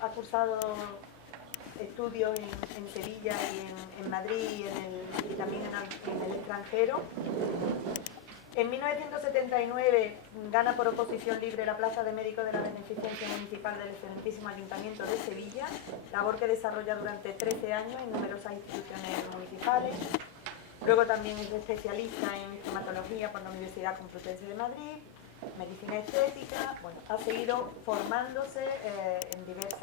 Ha cursado estudios en Sevilla y en Madrid y también en el extranjero. En 1979 gana por oposición libre la plaza de médico de la Beneficencia Municipal del excelentísimo Ayuntamiento de Sevilla, labor que desarrolla durante 13 años en numerosas instituciones municipales. Luego también es especialista en estomatología por la Universidad Complutense de Madrid, medicina estética. Bueno, ha seguido formándose en diversos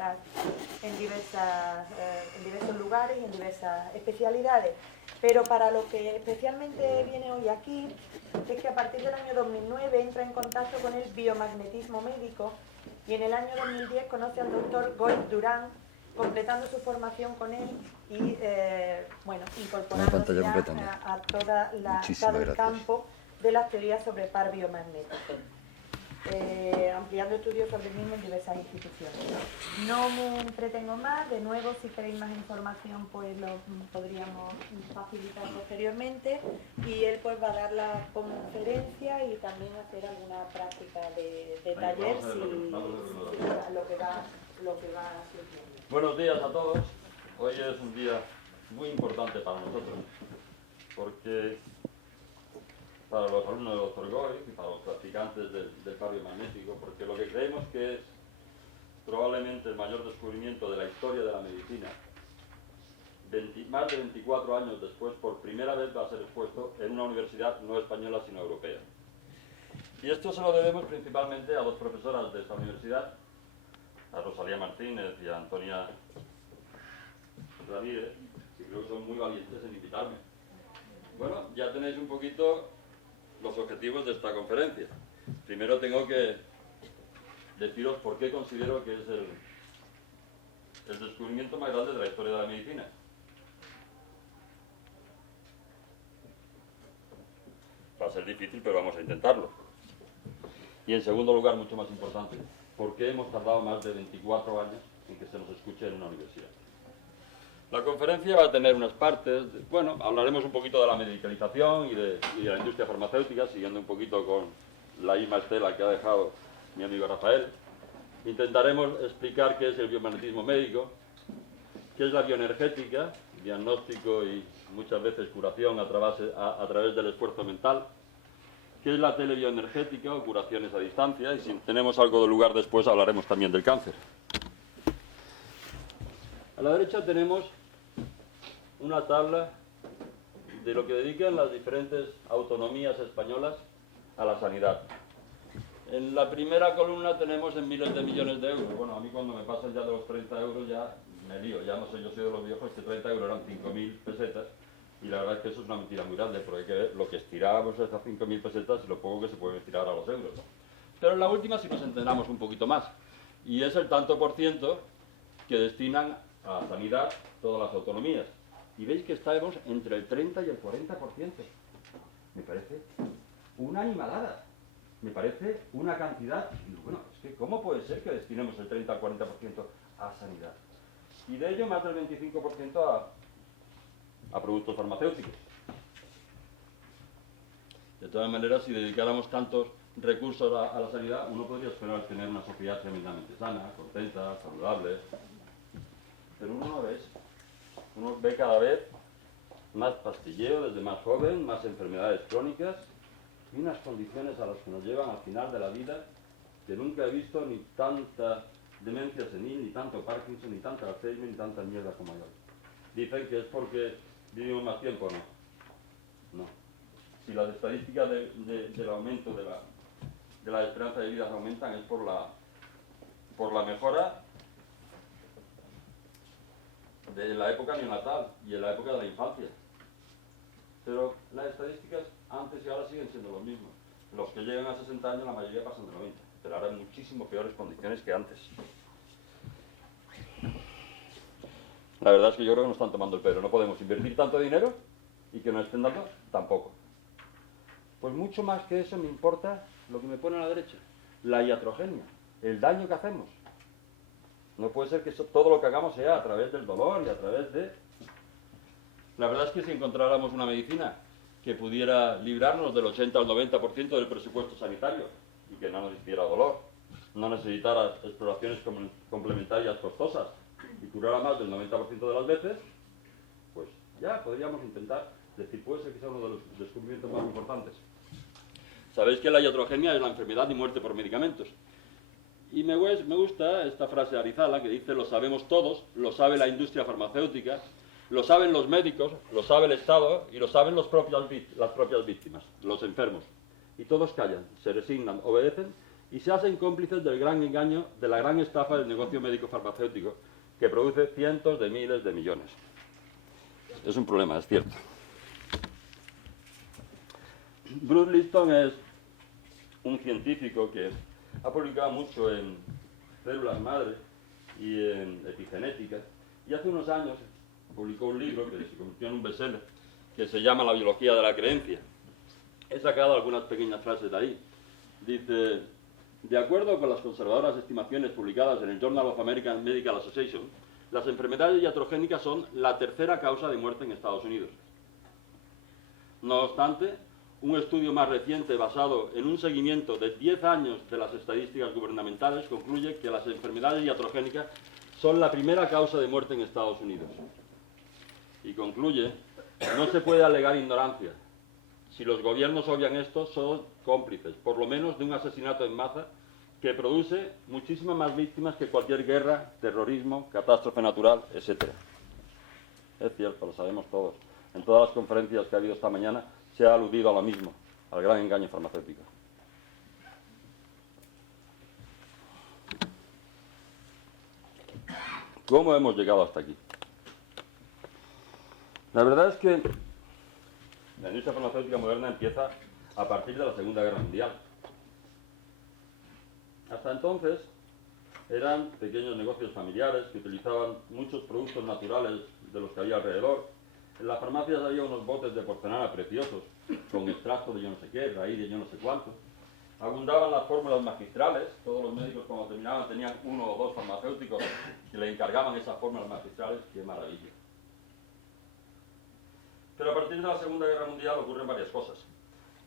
lugares y en diversas especialidades. Pero para lo que especialmente viene hoy aquí es que a partir del año 2009 entra en contacto con el biomagnetismo médico y en el año 2010 conoce al doctor Goiz Durán, completando su formación con él y bueno, incorporándose a todo el campo de las teorías sobre el par biomagnético, ampliando estudios sobre el mismo en diversas instituciones. No me entretengo más, de nuevo si queréis más información pues lo podríamos facilitar posteriormente y él pues va a dar la conferencia y también hacer alguna práctica de taller lo que va surgiendo. Buenos días a todos. Hoy es un día muy importante para nosotros porque para los alumnos del Dr. Goiz y para los practicantes del par biomagnético, porque lo que creemos que es probablemente el mayor descubrimiento de la historia de la medicina, más de 24 años después, por primera vez va a ser expuesto en una universidad no española sino europea. Y esto se lo debemos principalmente a dos profesoras de esta universidad, a Rosalía Martínez y a Antonia Ramírez, que creo que son muy valientes en invitarme. Bueno, ya tenéis un poquito los objetivos de esta conferencia. Primero tengo que deciros por qué considero que es el descubrimiento más grande de la historia de la medicina. Va a ser difícil, pero vamos a intentarlo. Y en segundo lugar, mucho más importante, ¿por qué hemos tardado más de 24 años en que se nos escuche en una universidad? La conferencia va a tener unas partes, bueno, hablaremos un poquito de la medicalización y de la industria farmacéutica, siguiendo un poquito con la misma estela que ha dejado mi amigo Rafael. Intentaremos explicar qué es el biomagnetismo médico, qué es la bioenergética, diagnóstico y muchas veces curación a través del esfuerzo mental, qué es la telebioenergética o curaciones a distancia, y si tenemos algo de lugar después hablaremos también del cáncer. A la derecha tenemos una tabla de lo que dedican las diferentes autonomías españolas a la sanidad. En la primera columna tenemos en miles de millones de euros. Bueno, a mí cuando me pasan ya de los 30 euros ya me lío, ya no sé, yo soy de los viejos que 30 euros eran 5.000 pesetas y la verdad es que eso es una mentira muy grande porque hay que ver lo que estirábamos esas 5.000 pesetas y lo poco que se puede estirar a los euros, ¿no? Pero en la última sí nos enteramos un poquito más y es el tanto por ciento que destinan a sanidad todas las autonomías. Y veis que estamos entre el 30 y el 40%. Me parece una animalada. Me parece una cantidad. Y bueno, es que ¿cómo puede ser que destinemos el 30 al 40% a sanidad? Y de ello más del 25% a productos farmacéuticos. De todas maneras, si dedicáramos tantos recursos a la sanidad, uno podría esperar tener una sociedad tremendamente sana, contenta, saludable. Pero uno no ve eso. Uno ve cada vez más pastilleo desde más joven, más enfermedades crónicas y unas condiciones a las que nos llevan al final de la vida que nunca he visto ni tanta demencia senil, ni tanto Parkinson, ni tanta Alzheimer, ni tanta mierda como hay hoy. Dicen que es porque vivimos más tiempo, no. No. Si las estadísticas del aumento de la esperanza de vida aumentan es por la mejora de la época neonatal y en la época de la infancia. Pero las estadísticas antes y ahora siguen siendo los mismos. Los que llegan a 60 años, la mayoría pasan de 90. pero ahora en muchísimo peores condiciones que antes. La verdad es que yo creo que nos están tomando el pelo. No podemos invertir tanto dinero y que nos estén dando tampoco. Pues mucho más que eso me importa lo que me pone a la derecha. La iatrogenia, el daño que hacemos. No puede ser que todo lo que hagamos sea a través del dolor y a través de... La verdad es que si encontráramos una medicina que pudiera librarnos del 80 al 90% del presupuesto sanitario y que no nos hiciera dolor, no necesitara exploraciones complementarias costosas y curara más del 90% de las veces, pues ya podríamos intentar decir, puede ser que sea uno de los descubrimientos más importantes. Sabéis que la iatrogenia es la enfermedad y muerte por medicamentos. Y me gusta esta frase de Arizala que dice, lo sabemos todos, lo sabe la industria farmacéutica, lo saben los médicos, lo sabe el Estado y lo saben las propias víctimas, los enfermos. Y todos callan, se resignan, obedecen y se hacen cómplices del gran engaño, de la gran estafa del negocio médico-farmacéutico que produce cientos de miles de millones. Es un problema, es cierto. Bruce Lipton es un científico que ha publicado mucho en células madre y en epigenética, y hace unos años publicó un libro que se convirtió en un bestseller, que se llama La biología de la creencia. He sacado algunas pequeñas frases de ahí. Dice, de acuerdo con las conservadoras estimaciones publicadas en el Journal of American Medical Association, las enfermedades iatrogénicas son la tercera causa de muerte en Estados Unidos. No obstante, un estudio más reciente basado en un seguimiento de 10 años de las estadísticas gubernamentales concluye que las enfermedades iatrogénicas son la primera causa de muerte en Estados Unidos. Y concluye, no se puede alegar ignorancia. Si los gobiernos obvian esto, son cómplices, por lo menos de un asesinato en masa que produce muchísimas más víctimas que cualquier guerra, terrorismo, catástrofe natural, etc. Es cierto, lo sabemos todos. En todas las conferencias que ha habido esta mañana se ha aludido a lo mismo, al gran engaño farmacéutico. ¿Cómo hemos llegado hasta aquí? La verdad es que la industria farmacéutica moderna empieza a partir de la Segunda Guerra Mundial. Hasta entonces eran pequeños negocios familiares que utilizaban muchos productos naturales de los que había alrededor. En las farmacias había unos botes de porcelana preciosos, con extracto de yo no sé qué, raíz de yo no sé cuánto. Abundaban las fórmulas magistrales, todos los médicos cuando terminaban tenían uno o dos farmacéuticos que le encargaban esas fórmulas magistrales, qué maravilla. Pero a partir de la Segunda Guerra Mundial ocurren varias cosas.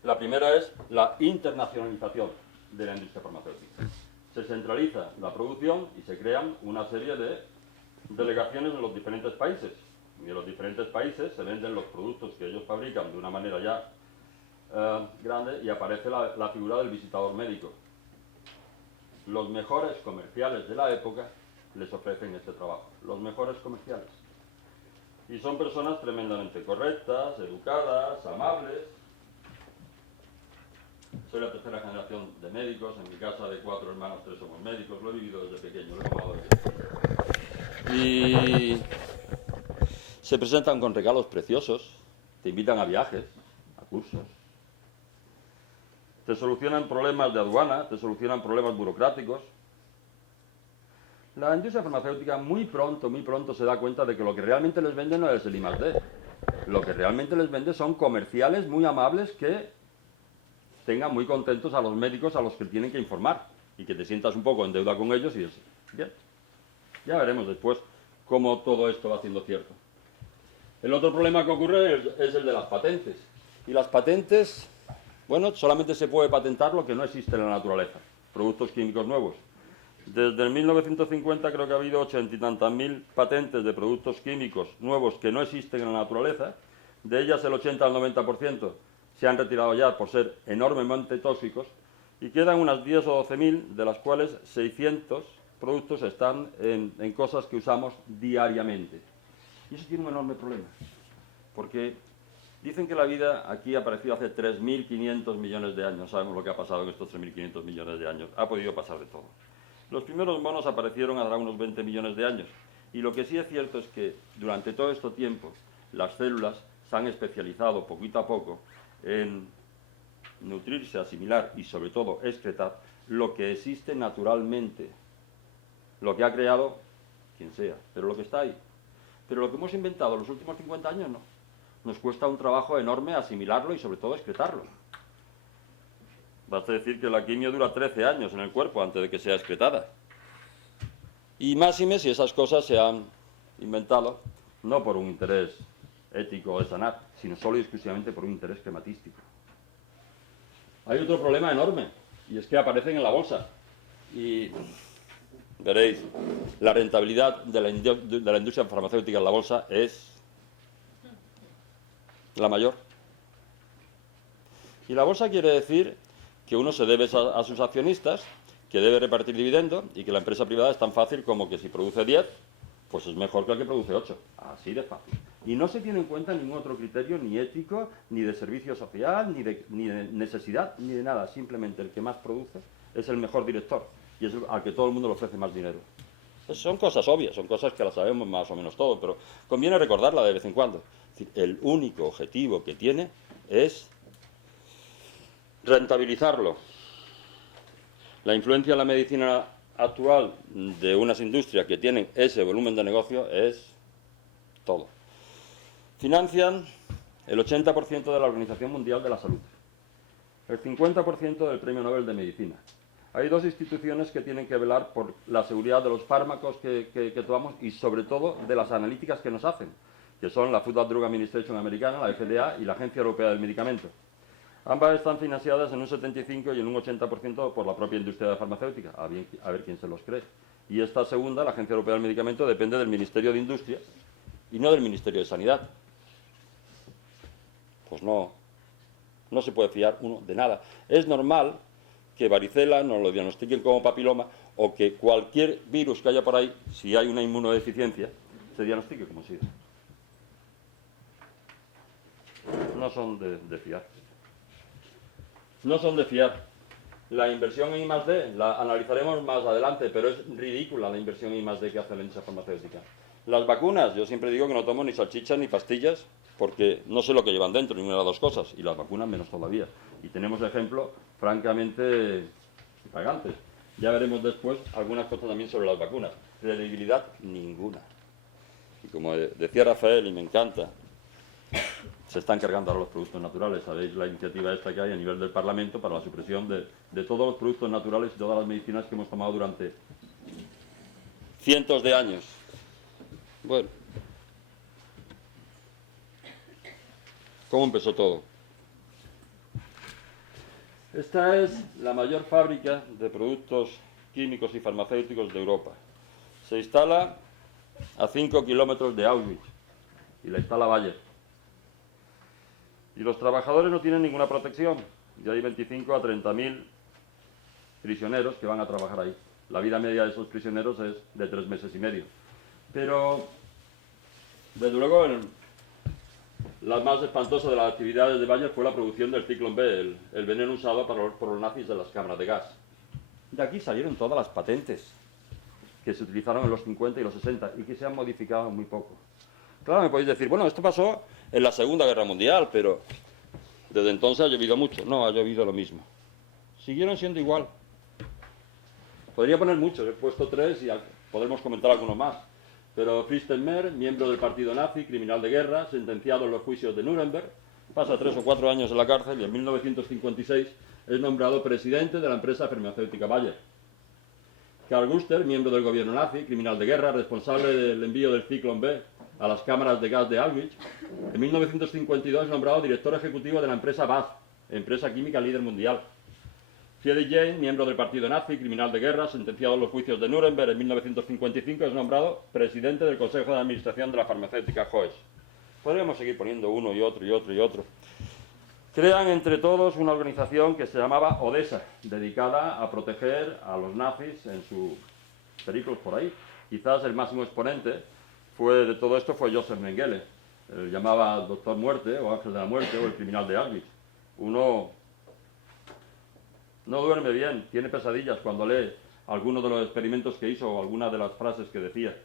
La primera es la internacionalización de la industria farmacéutica. Se centraliza la producción y se crean una serie de delegaciones en los diferentes países. Y en los diferentes países se venden los productos que ellos fabrican de una manera ya grande y aparece la figura del visitador médico. Los mejores comerciales de la época les ofrecen este trabajo. Los mejores comerciales. Y son personas tremendamente correctas, educadas, amables. Soy la tercera generación de médicos, en mi casa de 4 hermanos, 3 somos médicos, lo he vivido desde pequeño, lo he tomado desde pequeño. Y se presentan con regalos preciosos, te invitan a viajes, a cursos, te solucionan problemas de aduana, te solucionan problemas burocráticos. La industria farmacéutica muy pronto se da cuenta de que lo que realmente les vende no es el I+D. Lo que realmente les vende son comerciales muy amables que tengan muy contentos a los médicos a los que tienen que informar y que te sientas un poco en deuda con ellos y dices, bien, ya veremos después cómo todo esto va siendo cierto. El otro problema que ocurre es el de las patentes. Y las patentes, bueno, solamente se puede patentar lo que no existe en la naturaleza, productos químicos nuevos. Desde el 1950 creo que ha habido 80 y tantas mil patentes de productos químicos nuevos que no existen en la naturaleza. De ellas el 80 al 90% se han retirado ya por ser enormemente tóxicos y quedan unas 10 o 12.000, de las cuales 600 productos están en cosas que usamos diariamente. Y eso tiene un enorme problema, porque dicen que la vida aquí apareció hace 3.500 millones de años. Sabemos lo que ha pasado en estos 3.500 millones de años. Ha podido pasar de todo. Los primeros monos aparecieron hace unos 20 millones de años. Y lo que sí es cierto es que durante todo este tiempo las células se han especializado poquito a poco en nutrirse, asimilar y sobre todo excretar lo que existe naturalmente, lo que ha creado quien sea, pero lo que está ahí. Pero lo que hemos inventado en los últimos 50 años no. Nos cuesta un trabajo enorme asimilarlo y sobre todo excretarlo. Basta decir que la quimio dura 13 años en el cuerpo antes de que sea excretada. Y máxime si esas cosas se han inventado no por un interés ético de sanar, sino solo y exclusivamente por un interés crematístico. Hay otro problema enorme, y es que aparecen en la bolsa. Y veréis, la rentabilidad de la industria farmacéutica en la bolsa es la mayor. Y la bolsa quiere decir que uno se debe a sus accionistas, que debe repartir dividendo y que la empresa privada es tan fácil como que si produce 10, pues es mejor que el que produce 8. Así de fácil. Y no se tiene en cuenta ningún otro criterio, ni ético, ni de servicio social, ni de necesidad, ni de nada. Simplemente el que más produce es el mejor director y es al que todo el mundo le ofrece más dinero. Pues son cosas obvias, son cosas que las sabemos más o menos todo, pero conviene recordarla de vez en cuando. Es decir, el único objetivo que tiene es rentabilizarlo. La influencia en la medicina actual de unas industrias que tienen ese volumen de negocio es todo. Financian el 80% de la Organización Mundial de la Salud, el 50% del Premio Nobel de Medicina. Hay dos instituciones que tienen que velar por la seguridad de los fármacos que tomamos y sobre todo de las analíticas que nos hacen, que son la Food and Drug Administration americana, la FDA, y la Agencia Europea del Medicamento. Ambas están financiadas en un 75% y en un 80% por la propia industria farmacéutica, a ver quién se los cree. Y esta segunda, la Agencia Europea del Medicamento, depende del Ministerio de Industria y no del Ministerio de Sanidad. Pues no se puede fiar uno de nada. Es normal que varicela nos lo diagnostiquen como papiloma o que cualquier virus que haya por ahí, si hay una inmunodeficiencia, se diagnostique como SIDA. No son de fiar. No son de fiar. La inversión en I+D la analizaremos más adelante, pero es ridícula la inversión en I+D que hace la industria farmacéutica. Las vacunas, yo siempre digo que no tomo ni salchichas ni pastillas porque no sé lo que llevan dentro, ninguna de las dos cosas, y las vacunas menos todavía. Y tenemos ejemplos francamente pagantes. Ya veremos después algunas cosas también sobre las vacunas. Credibilidad ninguna. Y como decía Rafael, y me encanta, se están cargando ahora los productos naturales. Sabéis la iniciativa esta que hay a nivel del Parlamento para la supresión de todos los productos naturales y todas las medicinas que hemos tomado durante cientos de años. Bueno, ¿cómo empezó todo? Esta es la mayor fábrica de productos químicos y farmacéuticos de Europa. Se instala a 5 kilómetros de Auschwitz y la instala Bayer. Y los trabajadores no tienen ninguna protección. Y hay 25 a 30.000 prisioneros que van a trabajar ahí. La vida media de esos prisioneros es de 3 meses y medio. Pero, desde luego, la más espantosa de las actividades de Bayer fue la producción del Zyklon B, el veneno usado por los nazis de las cámaras de gas. De aquí salieron todas las patentes que se utilizaron en los 50 y los 60 y que se han modificado muy poco. Claro, me podéis decir, bueno, esto pasó en la Segunda Guerra Mundial, pero desde entonces ha llovido mucho. No, ha llovido lo mismo. Siguieron siendo igual. Podría poner muchos, he puesto 3 y podremos comentar algunos más. Pero Fritz Mer, miembro del partido nazi, criminal de guerra, sentenciado en los juicios de Nuremberg, pasa 3 o 4 años en la cárcel y en 1956 es nombrado presidente de la empresa farmacéutica Bayer. Carl Guster, miembro del gobierno nazi, criminal de guerra, responsable del envío del Zyklon B a las cámaras de gas de Auschwitz, en 1952 es nombrado director ejecutivo de la empresa BASF, empresa química líder mundial. Friedrich Jahn, miembro del partido nazi, criminal de guerra, sentenciado en los juicios de Nuremberg en 1955, es nombrado presidente del Consejo de Administración de la farmacéutica Hoes. Podríamos seguir poniendo uno y otro y otro y otro. Crean entre todos una organización que se llamaba Odessa, dedicada a proteger a los nazis en sus periplos por ahí. Quizás el máximo exponente de todo esto fue Joseph Mengele. Él llamaba Doctor Muerte o Ángel de la Muerte o el criminal de Auschwitz. Uno no duerme bien, tiene pesadillas cuando lee algunos de los experimentos que hizo o algunas de las frases que decía.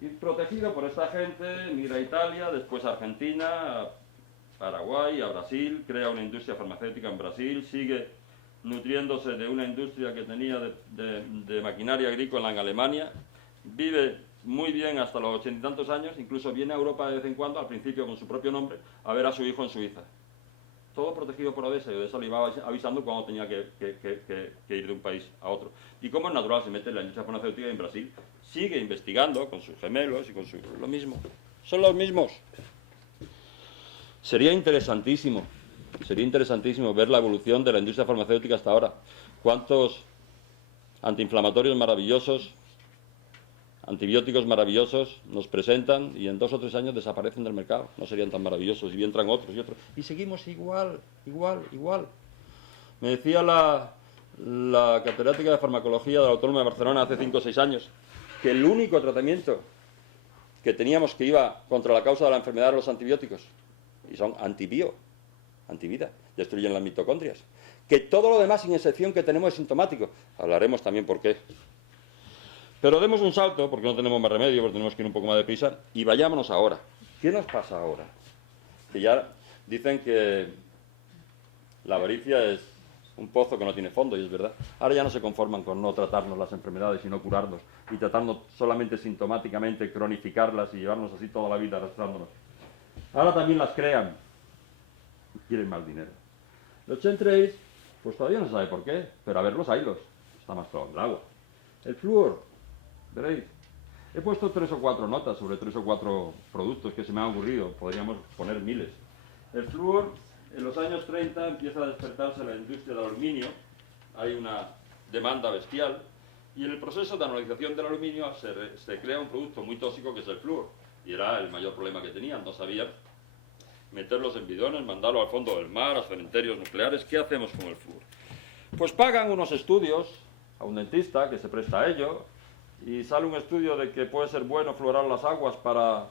Y protegido por esta gente, migra a Italia, después a Argentina, Paraguay, a Brasil, crea una industria farmacéutica en Brasil, sigue nutriéndose de una industria que tenía de maquinaria agrícola en Alemania, vive muy bien hasta los 80 y tantos años, incluso viene a Europa de vez en cuando, al principio con su propio nombre, a ver a su hijo en Suiza. Todo protegido por Odesa, y Odesa le iba avisando cuando tenía que ir de un país a otro. Y como es natural, se mete en la industria farmacéutica en Brasil, sigue investigando con sus gemelos y con lo mismo. Son los mismos. Sería interesantísimo ver la evolución de la industria farmacéutica hasta ahora. Cuántos antiinflamatorios maravillosos, antibióticos maravillosos nos presentan y en 2 o 3 años desaparecen del mercado. No serían tan maravillosos y entran otros y otros. Y seguimos igual. Me decía la catedrática de farmacología de la Autónoma de Barcelona hace 5 o 6 años que el único tratamiento que teníamos que iba contra la causa de la enfermedad eran los antibióticos. Y son antivida, destruyen las mitocondrias. Que todo lo demás, sin excepción, que tenemos es sintomático. Hablaremos también por qué. Pero demos un salto, porque no tenemos más remedio, porque tenemos que ir un poco más deprisa, y vayámonos ahora. ¿Qué nos pasa ahora? Que ya dicen que la avaricia es un pozo que no tiene fondo, y es verdad. Ahora ya no se conforman con no tratarnos las enfermedades y no curarnos, y tratarnos solamente sintomáticamente, cronificarlas y llevarnos así toda la vida arrastrándonos. Ahora también las crean. Quieren más dinero. Los chemtrails, pues todavía no se sabe por qué, pero a ver los hilos. Está más claro en el agua. El flúor, veréis. He puesto 3 o 4 notas sobre 3 o 4 productos que se me han ocurrido. Podríamos poner miles. El flúor, en los años 30 empieza a despertarse la industria del aluminio. Hay una demanda bestial. Y en el proceso de analización del aluminio se crea un producto muy tóxico que es el flúor. Y era el mayor problema que tenían. No sabían meterlos en bidones, mandarlo al fondo del mar, a cementerios nucleares. ¿Qué hacemos con el flúor? Pues pagan unos estudios a un dentista que se presta a ello y sale un estudio de que puede ser bueno fluorar las aguas para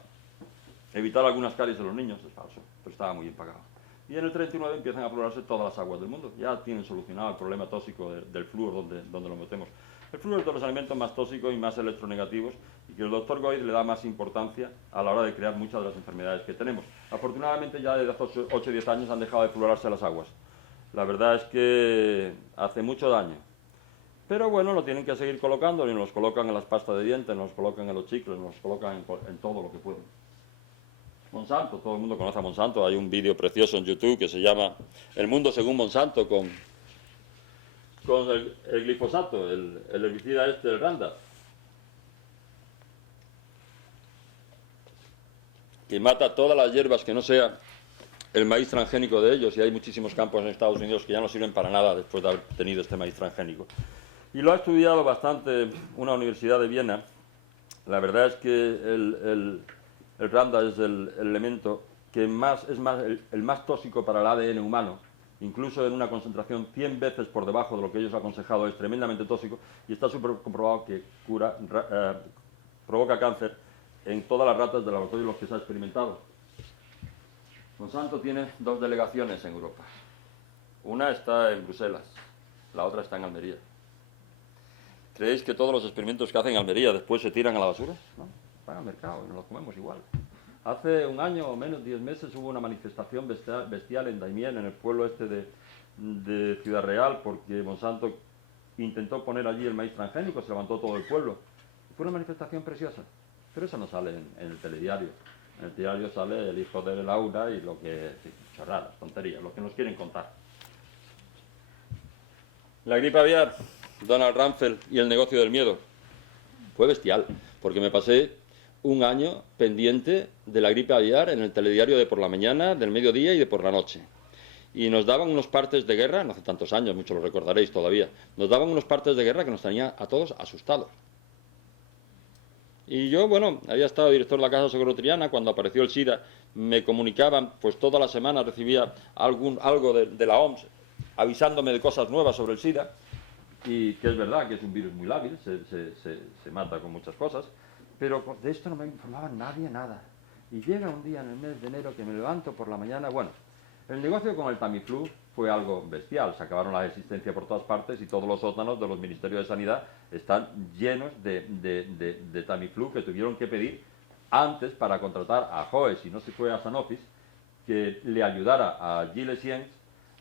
evitar algunas caries en los niños. Es falso, pero estaba muy bien pagado. Y en el 39 empiezan a fluorarse todas las aguas del mundo. Ya tienen solucionado el problema tóxico del flúor donde lo metemos. El flúor es de los alimentos más tóxicos y más electronegativos y que el doctor Goid le da más importancia a la hora de crear muchas de las enfermedades que tenemos. Afortunadamente ya desde hace 8 o 10 años han dejado de fluorarse las aguas. La verdad es que hace mucho daño. Pero bueno, lo tienen que seguir colocando y nos los colocan en las pastas de dientes, nos los colocan en los chicles, nos los colocan en todo lo que pueden. Monsanto, todo el mundo conoce a Monsanto. Hay un vídeo precioso en YouTube que se llama El mundo según Monsanto con el glifosato, el herbicida del Roundup, que mata todas las hierbas que no sea el maíz transgénico de ellos, y hay muchísimos campos en Estados Unidos que ya no sirven para nada después de haber tenido este maíz transgénico. Y lo ha estudiado bastante una universidad de Viena. La verdad es que el Roundup es el elemento que es el más tóxico para el ADN humano. Incluso en una concentración 100 veces por debajo de lo que ellos han aconsejado, es tremendamente tóxico y está súper comprobado que provoca cáncer en todas las ratas de laboratorio en los que se ha experimentado. Monsanto tiene 2 delegaciones en Europa. Una está en Bruselas, la otra está en Almería. ¿Creéis que todos los experimentos que hacen en Almería después se tiran a la basura? No, van al mercado y nos los comemos igual. Hace un año o menos, 10 meses, hubo una manifestación bestial en Daimiel, en el pueblo este de Ciudad Real, porque Monsanto intentó poner allí el maíz transgénico, se levantó todo el pueblo. Fue una manifestación preciosa, pero eso no sale en el telediario. En el telediario sale el hijo de Laura y lo que... Sí, chorradas, tonterías, lo que nos quieren contar. La gripe aviar, Donald Rumsfeld y el negocio del miedo. Fue bestial, porque me pasé un año pendiente de la gripe aviar en el telediario de por la mañana, del mediodía y de por la noche. Y nos daban unos partes de guerra, no hace tantos años, muchos lo recordaréis todavía, nos daban unos partes de guerra que nos tenían a todos asustados. Y yo, bueno, había estado director de la Casa Socorro-Triana, cuando apareció el SIDA, me comunicaban, pues toda la semana recibía algo de la OMS avisándome de cosas nuevas sobre el SIDA, y que es verdad que es un virus muy lábil, se mata con muchas cosas, pero de esto no me informaba nadie nada. Y llega un día en el mes de enero que me levanto por la mañana, bueno, el negocio con el Tamiflu fue algo bestial, se acabaron las existencias por todas partes y todos los sótanos de los ministerios de Sanidad están llenos de Tamiflu que tuvieron que pedir antes para contratar a Joes y no se fue a Sanofi que le ayudara a Giles Science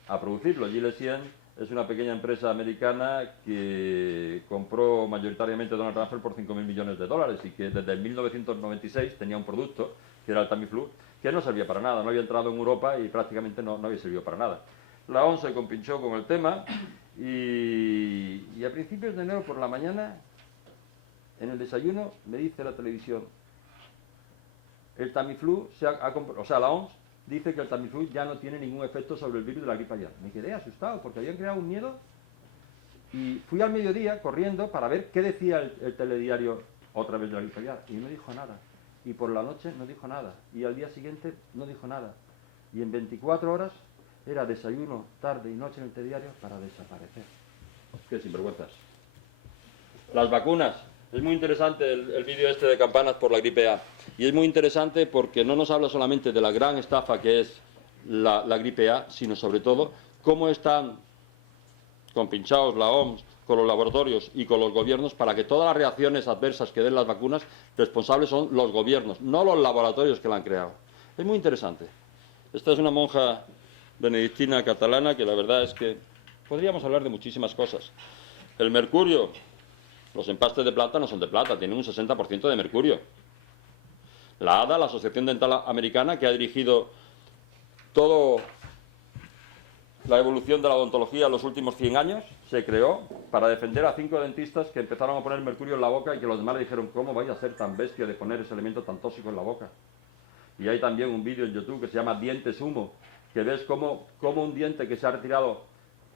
a producirlo. Giles Science es una pequeña empresa americana que compró mayoritariamente Donald Transfer por 5.000 millones de dólares y que desde 1996 tenía un producto, que era el Tamiflu, que no servía para nada, no había entrado en Europa y prácticamente no había servido para nada. La OMS se compinchó con el tema y a principios de enero por la mañana, en el desayuno, me dice la televisión, el Tamiflu, la OMS dice que el Tamiflu ya no tiene ningún efecto sobre el virus de la gripe aviar. Me quedé asustado porque habían creado un miedo y fui al mediodía corriendo para ver qué decía el telediario otra vez de la gripe aviar y no dijo nada. Y por la noche no dijo nada y al día siguiente no dijo nada. Y en 24 horas era desayuno, tarde y noche en el telediario para desaparecer. Qué sinvergüenzas. Las vacunas. Es muy interesante el vídeo este de campanas por la gripe A. Y es muy interesante porque no nos habla solamente de la gran estafa que es la gripe A, sino sobre todo cómo están compinchados la OMS con los laboratorios y con los gobiernos para que todas las reacciones adversas que den las vacunas, responsables son los gobiernos, no los laboratorios que la han creado. Es muy interesante. Esta es una monja benedictina catalana que la verdad es que podríamos hablar de muchísimas cosas. El mercurio. Los empastes de plata no son de plata, tienen un 60% de mercurio. La ADA, la Asociación Dental Americana, que ha dirigido toda la evolución de la odontología en los últimos 100 años, se creó para defender a 5 dentistas que empezaron a poner mercurio en la boca y que los demás le dijeron, ¿cómo vais a ser tan bestia de poner ese elemento tan tóxico en la boca? Y hay también un vídeo en YouTube que se llama Dientes Humo, que ves cómo un diente que se ha retirado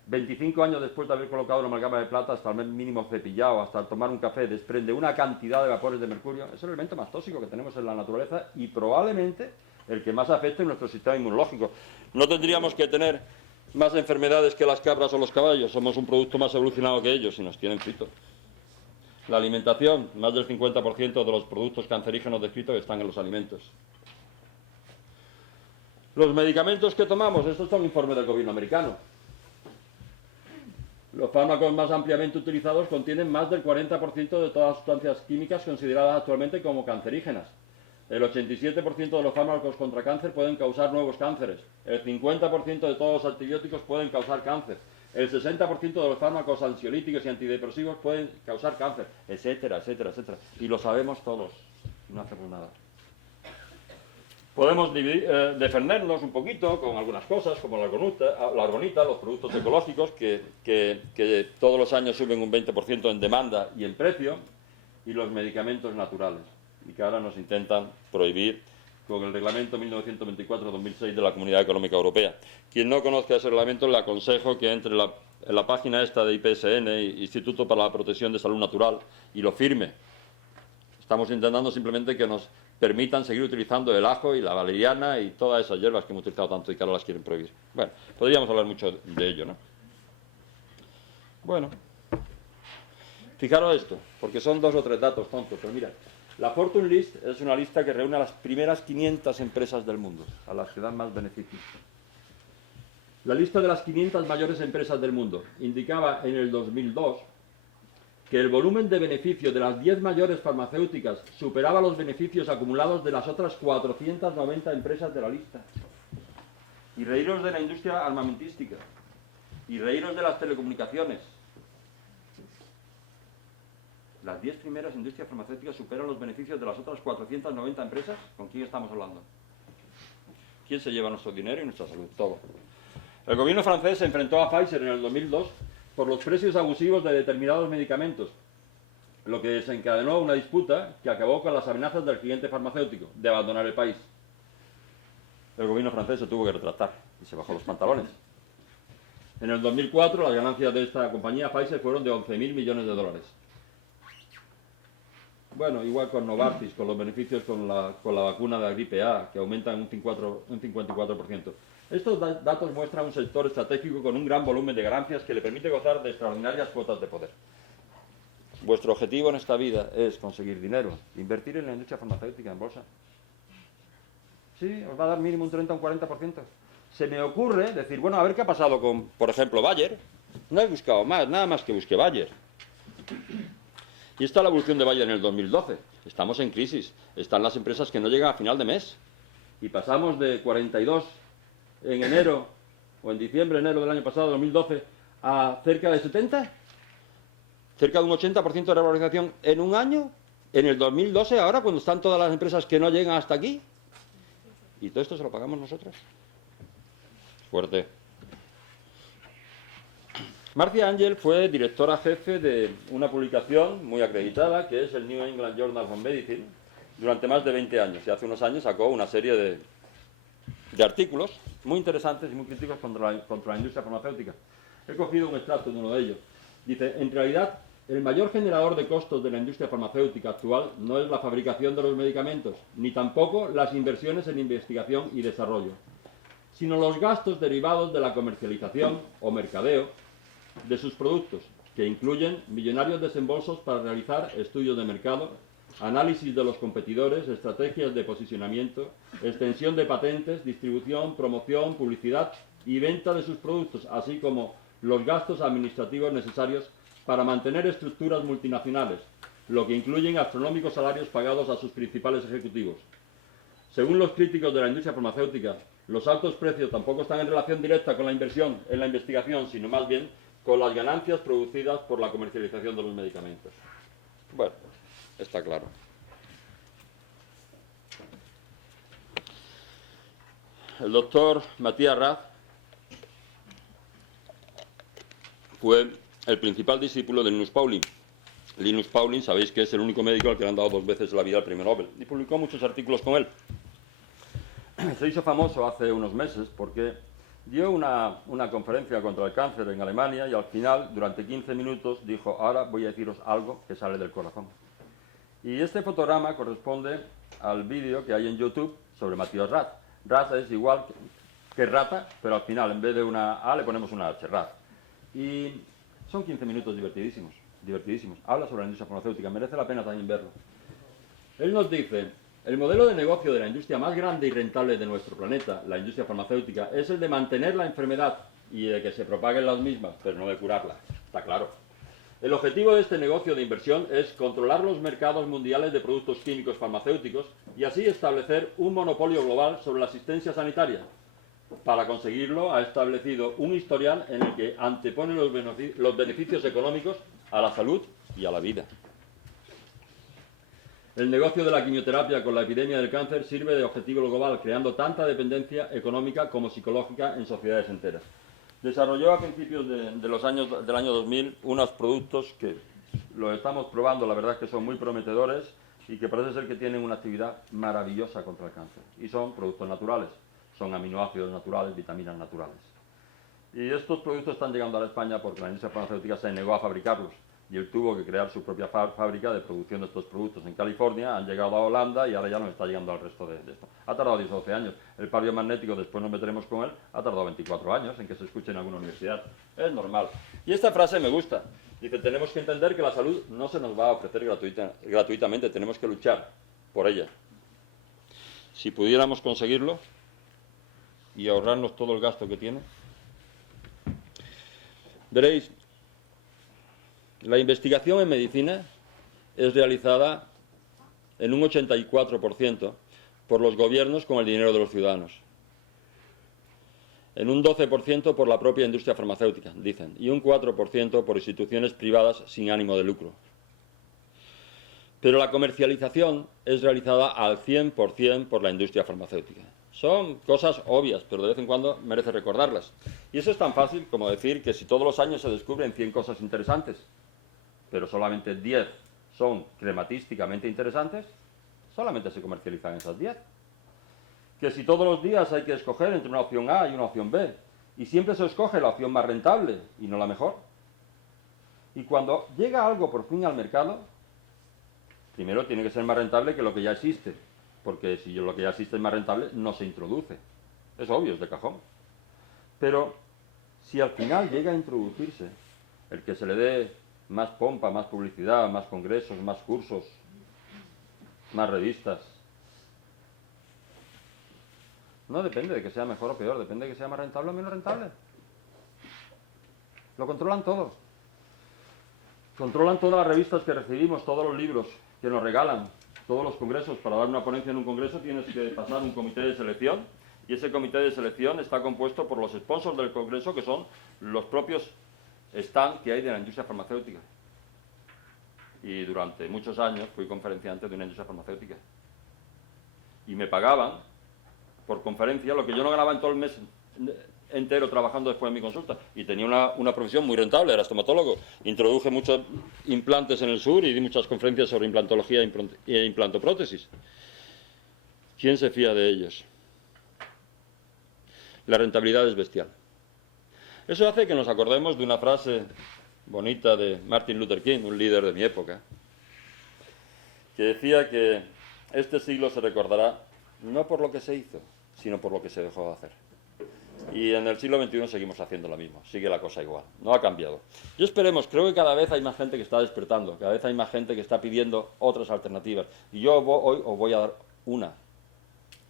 25 años después de haber colocado una amalgama de plata, hasta el mínimo cepillado, hasta el tomar un café, desprende una cantidad de vapores de mercurio. Es el elemento más tóxico que tenemos en la naturaleza y probablemente el que más afecte en nuestro sistema inmunológico. No tendríamos que tener más enfermedades que las cabras o los caballos. Somos un producto más evolucionado que ellos y nos tienen fritos. La alimentación, más del 50% de los productos cancerígenos descritos están en los alimentos. Los medicamentos que tomamos, estos son informes del gobierno americano. Los fármacos más ampliamente utilizados contienen más del 40% de todas las sustancias químicas consideradas actualmente como cancerígenas. El 87% de los fármacos contra cáncer pueden causar nuevos cánceres. El 50% de todos los antibióticos pueden causar cáncer. El 60% de los fármacos ansiolíticos y antidepresivos pueden causar cáncer, etcétera, etcétera, etcétera. Y lo sabemos todos. No hacemos nada. Podemos defendernos un poquito con algunas cosas, como la argonita, los productos ecológicos, que todos los años suben un 20% en demanda y en precio, y los medicamentos naturales, y que ahora nos intentan prohibir con el reglamento 1924-2006 de la Comunidad Económica Europea. Quien no conozca ese reglamento, le aconsejo que entre en la página esta de IPSN, Instituto para la Protección de Salud Natural, y lo firme. Estamos intentando simplemente que nos permitan seguir utilizando el ajo y la valeriana y todas esas hierbas que hemos utilizado tanto y que ahora las quieren prohibir. Bueno, podríamos hablar mucho de ello, ¿no? Bueno, fijaros esto, porque son 2 o 3 datos tontos, pero mira, la Fortune List es una lista que reúne a las primeras 500 empresas del mundo, a las que dan más beneficios. La lista de las 500 mayores empresas del mundo indicaba en el 2002 que el volumen de beneficio de las 10 mayores farmacéuticas superaba los beneficios acumulados de las otras 490 empresas de la lista. Y reíros de la industria armamentística, y reíros de las telecomunicaciones. Las 10 primeras industrias farmacéuticas superan los beneficios de las otras 490 empresas. ¿Con quién estamos hablando? ¿Quién se lleva nuestro dinero y nuestra salud? Todo. El gobierno francés se enfrentó a Pfizer en el 2002 por los precios abusivos de determinados medicamentos, lo que desencadenó una disputa que acabó con las amenazas del gigante farmacéutico de abandonar el país. El gobierno francés se tuvo que retractar y se bajó los pantalones. En el 2004 las ganancias de esta compañía Pfizer fueron de 11.000 millones de dólares. Bueno, igual con Novartis, con los beneficios con la vacuna de la gripe A, que aumentan un 54%. Estos datos muestran un sector estratégico con un gran volumen de ganancias que le permite gozar de extraordinarias cuotas de poder. Vuestro objetivo en esta vida es conseguir dinero, invertir en la industria farmacéutica, en bolsa. Sí, os va a dar mínimo un 30 o un 40%. Se me ocurre decir, bueno, a ver qué ha pasado con, por ejemplo, Bayer. No he buscado más, nada más que busqué Bayer. Y esta es la evolución de Bayer en el 2012. Estamos en crisis. Están las empresas que no llegan a final de mes. y pasamos de 42 en enero, o en diciembre, enero del año pasado, 2012, a cerca de 70, cerca de un 80% de revalorización en un año, en el 2012, ahora, cuando están todas las empresas que no llegan hasta aquí, y todo esto se lo pagamos nosotros. Fuerte. Marcia Angel fue directora jefe de una publicación muy acreditada, que es el New England Journal of Medicine, durante más de 20 años. Y hace unos años sacó una serie de artículos muy interesantes y muy críticos contra la industria farmacéutica. He cogido un extracto de uno de ellos. Dice, en realidad, el mayor generador de costos de la industria farmacéutica actual no es la fabricación de los medicamentos, ni tampoco las inversiones en investigación y desarrollo, sino los gastos derivados de la comercialización o mercadeo de sus productos, que incluyen millonarios desembolsos para realizar estudios de mercado, análisis de los competidores, estrategias de posicionamiento, extensión de patentes, distribución, promoción, publicidad y venta de sus productos, así como los gastos administrativos necesarios para mantener estructuras multinacionales, lo que incluyen astronómicos salarios pagados a sus principales ejecutivos. Según los críticos de la industria farmacéutica, los altos precios tampoco están en relación directa con la inversión en la investigación, sino más bien con las ganancias producidas por la comercialización de los medicamentos. Bueno, está claro. El doctor Matías Raz fue el principal discípulo de Linus Pauling. Linus Pauling, sabéis que es el único médico al que le han dado 2 veces en la vida el premio Nobel, y publicó muchos artículos con él. Se hizo famoso hace unos meses porque dio una conferencia contra el cáncer en Alemania y al final, durante 15 minutos, dijo, ahora voy a deciros algo que sale del corazón. Y este fotograma corresponde al vídeo que hay en YouTube sobre Matías Raz. Raz es igual que rata, pero al final, en vez de una A, le ponemos una H, Raz. Y son 15 minutos divertidísimos, divertidísimos. Habla sobre la industria farmacéutica, merece la pena también verlo. Él nos dice, el modelo de negocio de la industria más grande y rentable de nuestro planeta, la industria farmacéutica, es el de mantener la enfermedad y de que se propaguen las mismas, pero no de curarla. Está claro. El objetivo de este negocio de inversión es controlar los mercados mundiales de productos químicos farmacéuticos y así establecer un monopolio global sobre la asistencia sanitaria. Para conseguirlo, ha establecido un historial en el que antepone los beneficios económicos a la salud y a la vida. El negocio de la quimioterapia con la epidemia del cáncer sirve de objetivo global, creando tanta dependencia económica como psicológica en sociedades enteras. Desarrolló a principios del año 2000 unos productos que los estamos probando, la verdad es que son muy prometedores y que parece ser que tienen una actividad maravillosa contra el cáncer. Y son productos naturales, son aminoácidos naturales, vitaminas naturales. Y estos productos están llegando a la España porque la industria farmacéutica se negó a fabricarlos. Y él tuvo que crear su propia fábrica de producción de estos productos en California, han llegado a Holanda y ahora ya no está llegando al resto de esto. Ha tardado 10 o 12 años. El pario magnético, después nos meteremos con él, ha tardado 24 años en que se escuche en alguna universidad. Es normal. Y esta frase me gusta. Dice, tenemos que entender que la salud no se nos va a ofrecer gratuitamente, tenemos que luchar por ella. Si pudiéramos conseguirlo y ahorrarnos todo el gasto que tiene, veréis, la investigación en medicina es realizada en un 84% por los gobiernos con el dinero de los ciudadanos, en un 12% por la propia industria farmacéutica, dicen, y un 4% por instituciones privadas sin ánimo de lucro. Pero la comercialización es realizada al 100% por la industria farmacéutica. Son cosas obvias, pero de vez en cuando merece recordarlas. Y eso es tan fácil como decir que si todos los años se descubren 100 cosas interesantes, pero solamente 10 son crematísticamente interesantes, solamente se comercializan esas 10. Que si todos los días hay que escoger entre una opción A y una opción B, y siempre se escoge la opción más rentable y no la mejor. Y cuando llega algo por fin al mercado, primero tiene que ser más rentable que lo que ya existe, porque si lo que ya existe es más rentable, no se introduce. Es obvio, es de cajón. Pero si al final llega a introducirse el que se le dé más pompa, más publicidad, más congresos, más cursos, más revistas, no depende de que sea mejor o peor, depende de que sea más rentable o menos rentable. Lo controlan todo. Controlan todas las revistas que recibimos, todos los libros. que nos regalan todos los congresos. Para dar una ponencia en un congreso tienes que pasar un comité de selección, y ese comité de selección está compuesto por los sponsors del congreso, que son los propios stands que hay de la industria farmacéutica. Y durante muchos años fui conferenciante de una industria farmacéutica. Y me pagaban por conferencia lo que yo no ganaba en todo el mes entero trabajando después en mi consulta. Y tenía una profesión muy rentable, era estomatólogo. Introduje muchos implantes en el sur y di muchas conferencias sobre implantología e implantoprótesis. ¿Quién se fía de ellos? La rentabilidad es bestial. Eso hace que nos acordemos de una frase bonita de Martin Luther King, un líder de mi época, que decía que este siglo se recordará no por lo que se hizo, sino por lo que se dejó de hacer. Y en el siglo XXI seguimos haciendo lo mismo, sigue la cosa igual, no ha cambiado. Yo esperemos, creo que cada vez hay más gente que está despertando, cada vez hay más gente que está pidiendo otras alternativas. Y yo hoy os voy a dar una.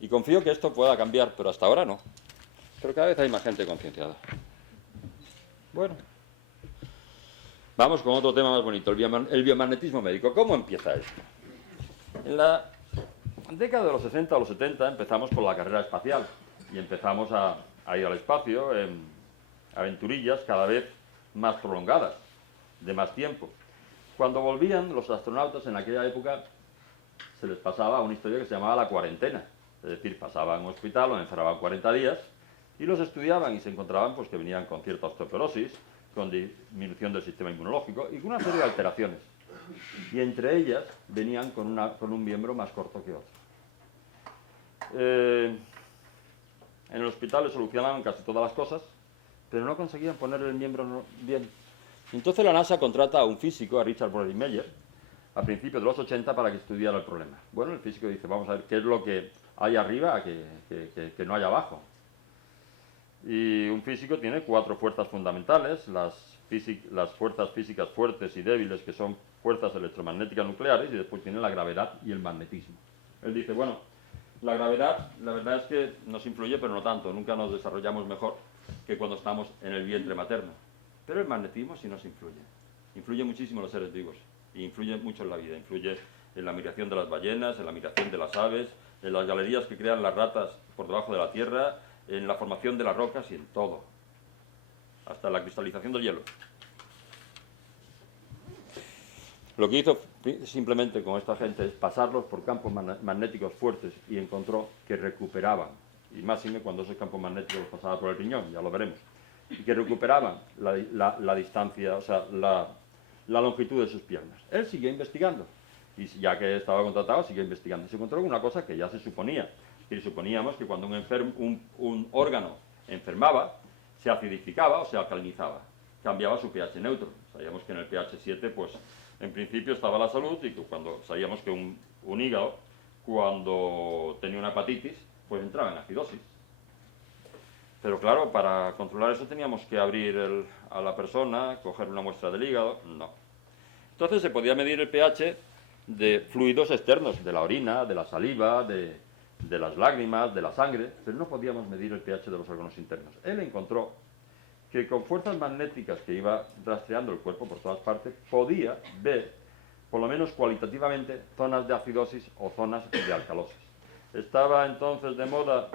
Y confío que esto pueda cambiar, pero hasta ahora no. Pero cada vez hay más gente concienciada. Bueno, vamos con otro tema más bonito, el biomagnetismo médico. ¿Cómo empieza esto? En la década de los 60 o los 70 empezamos con la carrera espacial y empezamos a ir al espacio en aventurillas cada vez más prolongadas, de más tiempo. Cuando volvían los astronautas en aquella época se les pasaba una historia que se llamaba la cuarentena, es decir, pasaban en un hospital o encerraban 40 días y los estudiaban y se encontraban pues, que venían con cierta osteoporosis, con disminución del sistema inmunológico y con una serie de alteraciones. Y entre ellas venían con un miembro más corto que otro. En el hospital le solucionaban casi todas las cosas, pero no conseguían poner el miembro bien. Entonces la NASA contrata a un físico, a Richard Broderick-Meyer, a principios de los 80 para que estudiara el problema. Bueno, el físico dice, vamos a ver qué es lo que hay arriba que no hay abajo. Y un físico tiene 4 fuerzas fundamentales, las fuerzas físicas fuertes y débiles, que son fuerzas electromagnéticas nucleares, y después tiene la gravedad y el magnetismo. Él dice, bueno, la gravedad, la verdad es que nos influye, pero no tanto, nunca nos desarrollamos mejor que cuando estamos en el vientre materno. Pero el magnetismo sí nos influye muchísimo en los seres vivos, y influye mucho en la vida, influye en la migración de las ballenas, en la migración de las aves, en las galerías que crean las ratas por debajo de la tierra, en la formación de las rocas y en todo, hasta la cristalización del hielo. Lo que hizo simplemente con esta gente es pasarlos por campos magnéticos fuertes y encontró que recuperaban, y máxime cuando esos campos magnéticos los pasaba por el riñón, ya lo veremos, y que recuperaban la distancia, o sea, la longitud de sus piernas. Él siguió investigando, y ya que estaba contratado, siguió investigando, y se encontró con una cosa que ya se suponía, y suponíamos que cuando un órgano enfermaba, se acidificaba o se alcalinizaba, cambiaba su pH neutro. Sabíamos que en el pH 7, pues, en principio estaba la salud, y que cuando sabíamos que un hígado, cuando tenía una hepatitis, pues entraba en acidosis. Pero claro, para controlar eso teníamos que abrir a la persona, coger una muestra del hígado, no. Entonces se podía medir el pH de fluidos externos, de la orina, de la saliva, de las lágrimas, de la sangre, pero no podíamos medir el pH de los órganos internos. Él encontró que con fuerzas magnéticas que iba rastreando el cuerpo por todas partes, podía ver, por lo menos cualitativamente, zonas de acidosis o zonas de alcalosis. Estaba entonces de moda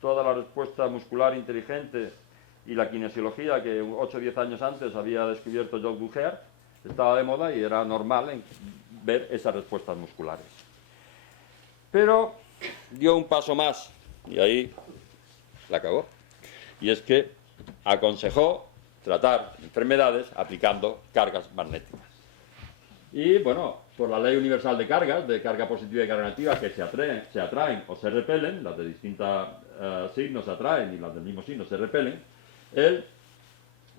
toda la respuesta muscular inteligente y la kinesiología que 8 o 10 años antes había descubierto George Bouguer, estaba de moda y era normal ver esas respuestas musculares. Pero dio un paso más y ahí la acabó. Y es que aconsejó tratar enfermedades aplicando cargas magnéticas. Y bueno, por la ley universal de cargas, de carga positiva y carga negativa, que se atraen o se repelen, las de distintos signos se atraen y las del mismo signo se repelen, él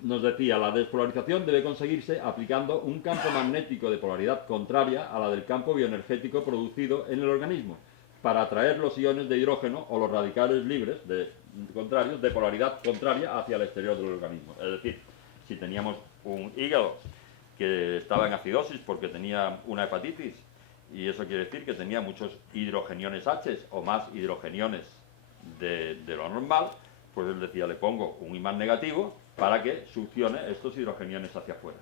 nos decía, la despolarización debe conseguirse aplicando un campo magnético de polaridad contraria a la del campo bioenergético producido en el organismo, para atraer los iones de hidrógeno o los radicales libres contrarios de polaridad contraria hacia el exterior del organismo. Es decir, si teníamos un hígado que estaba en acidosis porque tenía una hepatitis, y eso quiere decir que tenía muchos hidrogeniones H o más hidrogeniones de lo normal, pues él decía, le pongo un imán negativo para que succione estos hidrogeniones hacia afuera.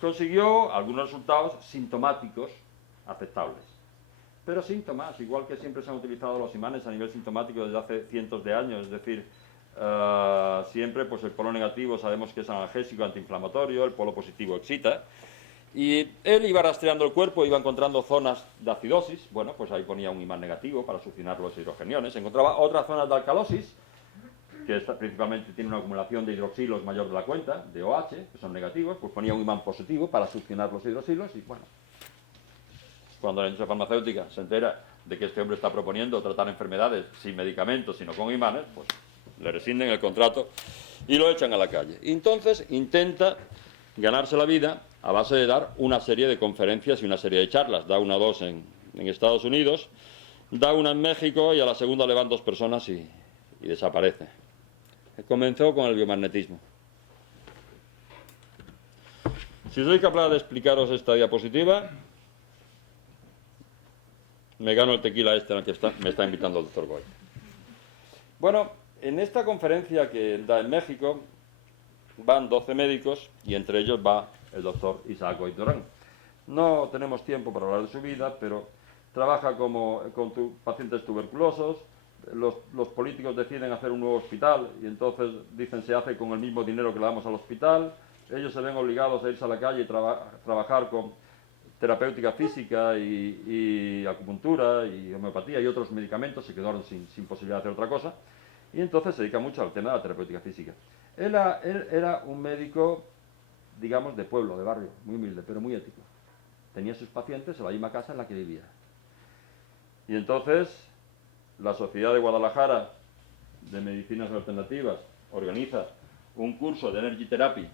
Consiguió algunos resultados sintomáticos aceptables. Pero síntomas, igual que siempre se han utilizado los imanes a nivel sintomático desde hace cientos de años, es decir, siempre pues el polo negativo sabemos que es analgésico, antiinflamatorio, el polo positivo excita, y él iba rastreando el cuerpo, iba encontrando zonas de acidosis, bueno, pues ahí ponía un imán negativo para succionar los hidrogeniones, encontraba otras zonas de alcalosis, que principalmente tiene una acumulación de hidroxilos mayor de la cuenta, de OH, que son negativos, pues ponía un imán positivo para succionar los hidroxilos y bueno, cuando la industria farmacéutica se entera de que este hombre está proponiendo tratar enfermedades sin medicamentos, sino con imanes, pues le rescinden el contrato y lo echan a la calle. Y entonces intenta ganarse la vida a base de dar una serie de conferencias y una serie de charlas. Da una o dos en Estados Unidos, da una en México y a la segunda le van 2 personas y desaparece. Comenzó con el biomagnetismo. Si soy capaz de explicaros esta diapositiva, me gano el tequila en el que me está invitando el doctor Goy. Bueno, en esta conferencia que da en México van 12 médicos y entre ellos va el doctor Isaac Goy Durán. No tenemos tiempo para hablar de su vida, pero trabaja con pacientes tuberculosos. Los políticos deciden hacer un nuevo hospital y entonces dicen se hace con el mismo dinero que le damos al hospital. Ellos se ven obligados a irse a la calle y trabajar con terapéutica física y acupuntura y homeopatía y otros medicamentos, se quedaron sin posibilidad de hacer otra cosa, y entonces se dedica mucho al tema de la terapéutica física. Él era un médico, digamos, de pueblo, de barrio, muy humilde, pero muy ético. Tenía sus pacientes en la misma casa en la que vivía. Y entonces la Sociedad de Guadalajara de Medicinas Alternativas organiza un curso de Energy Therapy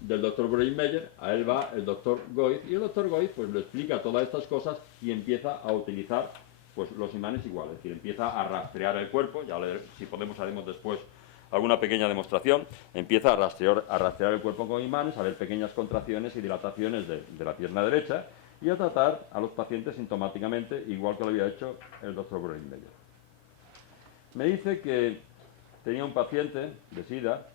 del doctor Breinmeyer, a él va el doctor Goiz, y el doctor Goiz pues le explica todas estas cosas y empieza a utilizar pues los imanes igual, es decir, empieza a rastrear el cuerpo, ya si podemos haremos después alguna pequeña demostración, empieza a rastrear el cuerpo con imanes, a ver pequeñas contracciones y dilataciones de la pierna derecha y a tratar a los pacientes sintomáticamente, igual que lo había hecho el doctor Breinmeyer. Me dice que tenía un paciente de SIDA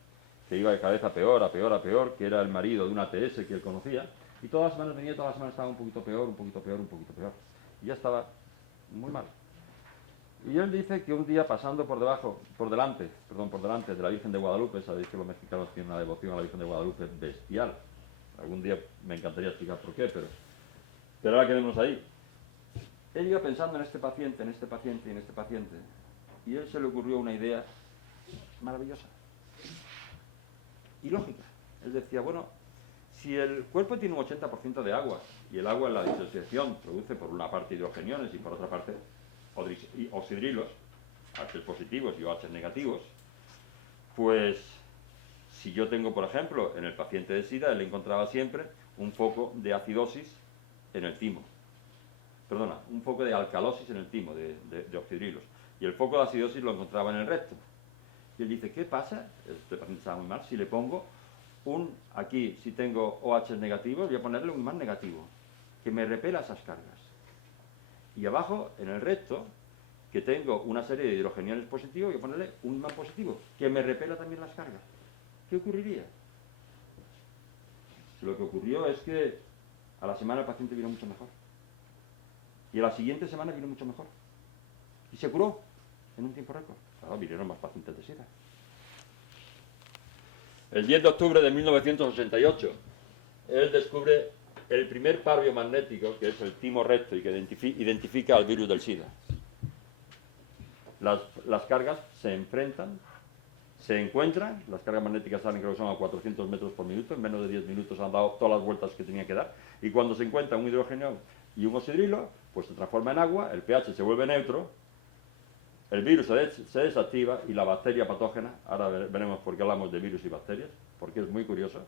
que iba de cabeza peor, a peor, a peor, que era el marido de una ATS que él conocía, y todas las semanas venía, todas las semanas estaba un poquito peor, un poquito peor, un poquito peor. Y ya estaba muy mal. Y él dice que un día pasando por delante de la Virgen de Guadalupe, sabéis que los mexicanos tienen una devoción a la Virgen de Guadalupe bestial. Algún día me encantaría explicar por qué, pero ahora quedémonos ahí. Él iba pensando en este paciente, en este paciente y en este paciente, y a él se le ocurrió una idea maravillosa y lógica. Él decía, bueno, si el cuerpo tiene un 80% de agua, y el agua en la disociación produce por una parte hidrogeniones y por otra parte oxidrilos, H positivos y OH negativos, pues si yo tengo, por ejemplo, en el paciente de SIDA, él encontraba siempre un foco de acidosis en el timo. Perdona, un foco de alcalosis en el timo, de oxidrilos. Y el foco de acidosis lo encontraba en el recto. Y él dice, ¿qué pasa? Este paciente estaba muy mal. Si le pongo aquí, si tengo OH negativos, voy a ponerle un imán negativo, que me repela esas cargas. Y abajo, en el recto, que tengo una serie de hidrogeniones positivos, voy a ponerle un imán positivo, que me repela también las cargas. ¿Qué ocurriría? Lo que ocurrió es que a la semana el paciente vino mucho mejor. Y a la siguiente semana vino mucho mejor. Y se curó en un tiempo récord. Claro, vinieron más pacientes de SIDA. El 10 de octubre de 1988, él descubre el primer par biomagnético, que es el timo recto y que identifica al virus del SIDA. Las cargas se enfrentan, se encuentran, las cargas magnéticas saben que son a 400 metros por minuto, en menos de 10 minutos han dado todas las vueltas que tenía que dar, y cuando se encuentra un hidrógeno y un oxidrilo, pues se transforma en agua, el pH se vuelve neutro, el virus se desactiva y la bacteria patógena, ahora veremos por qué hablamos de virus y bacterias, porque es muy curioso,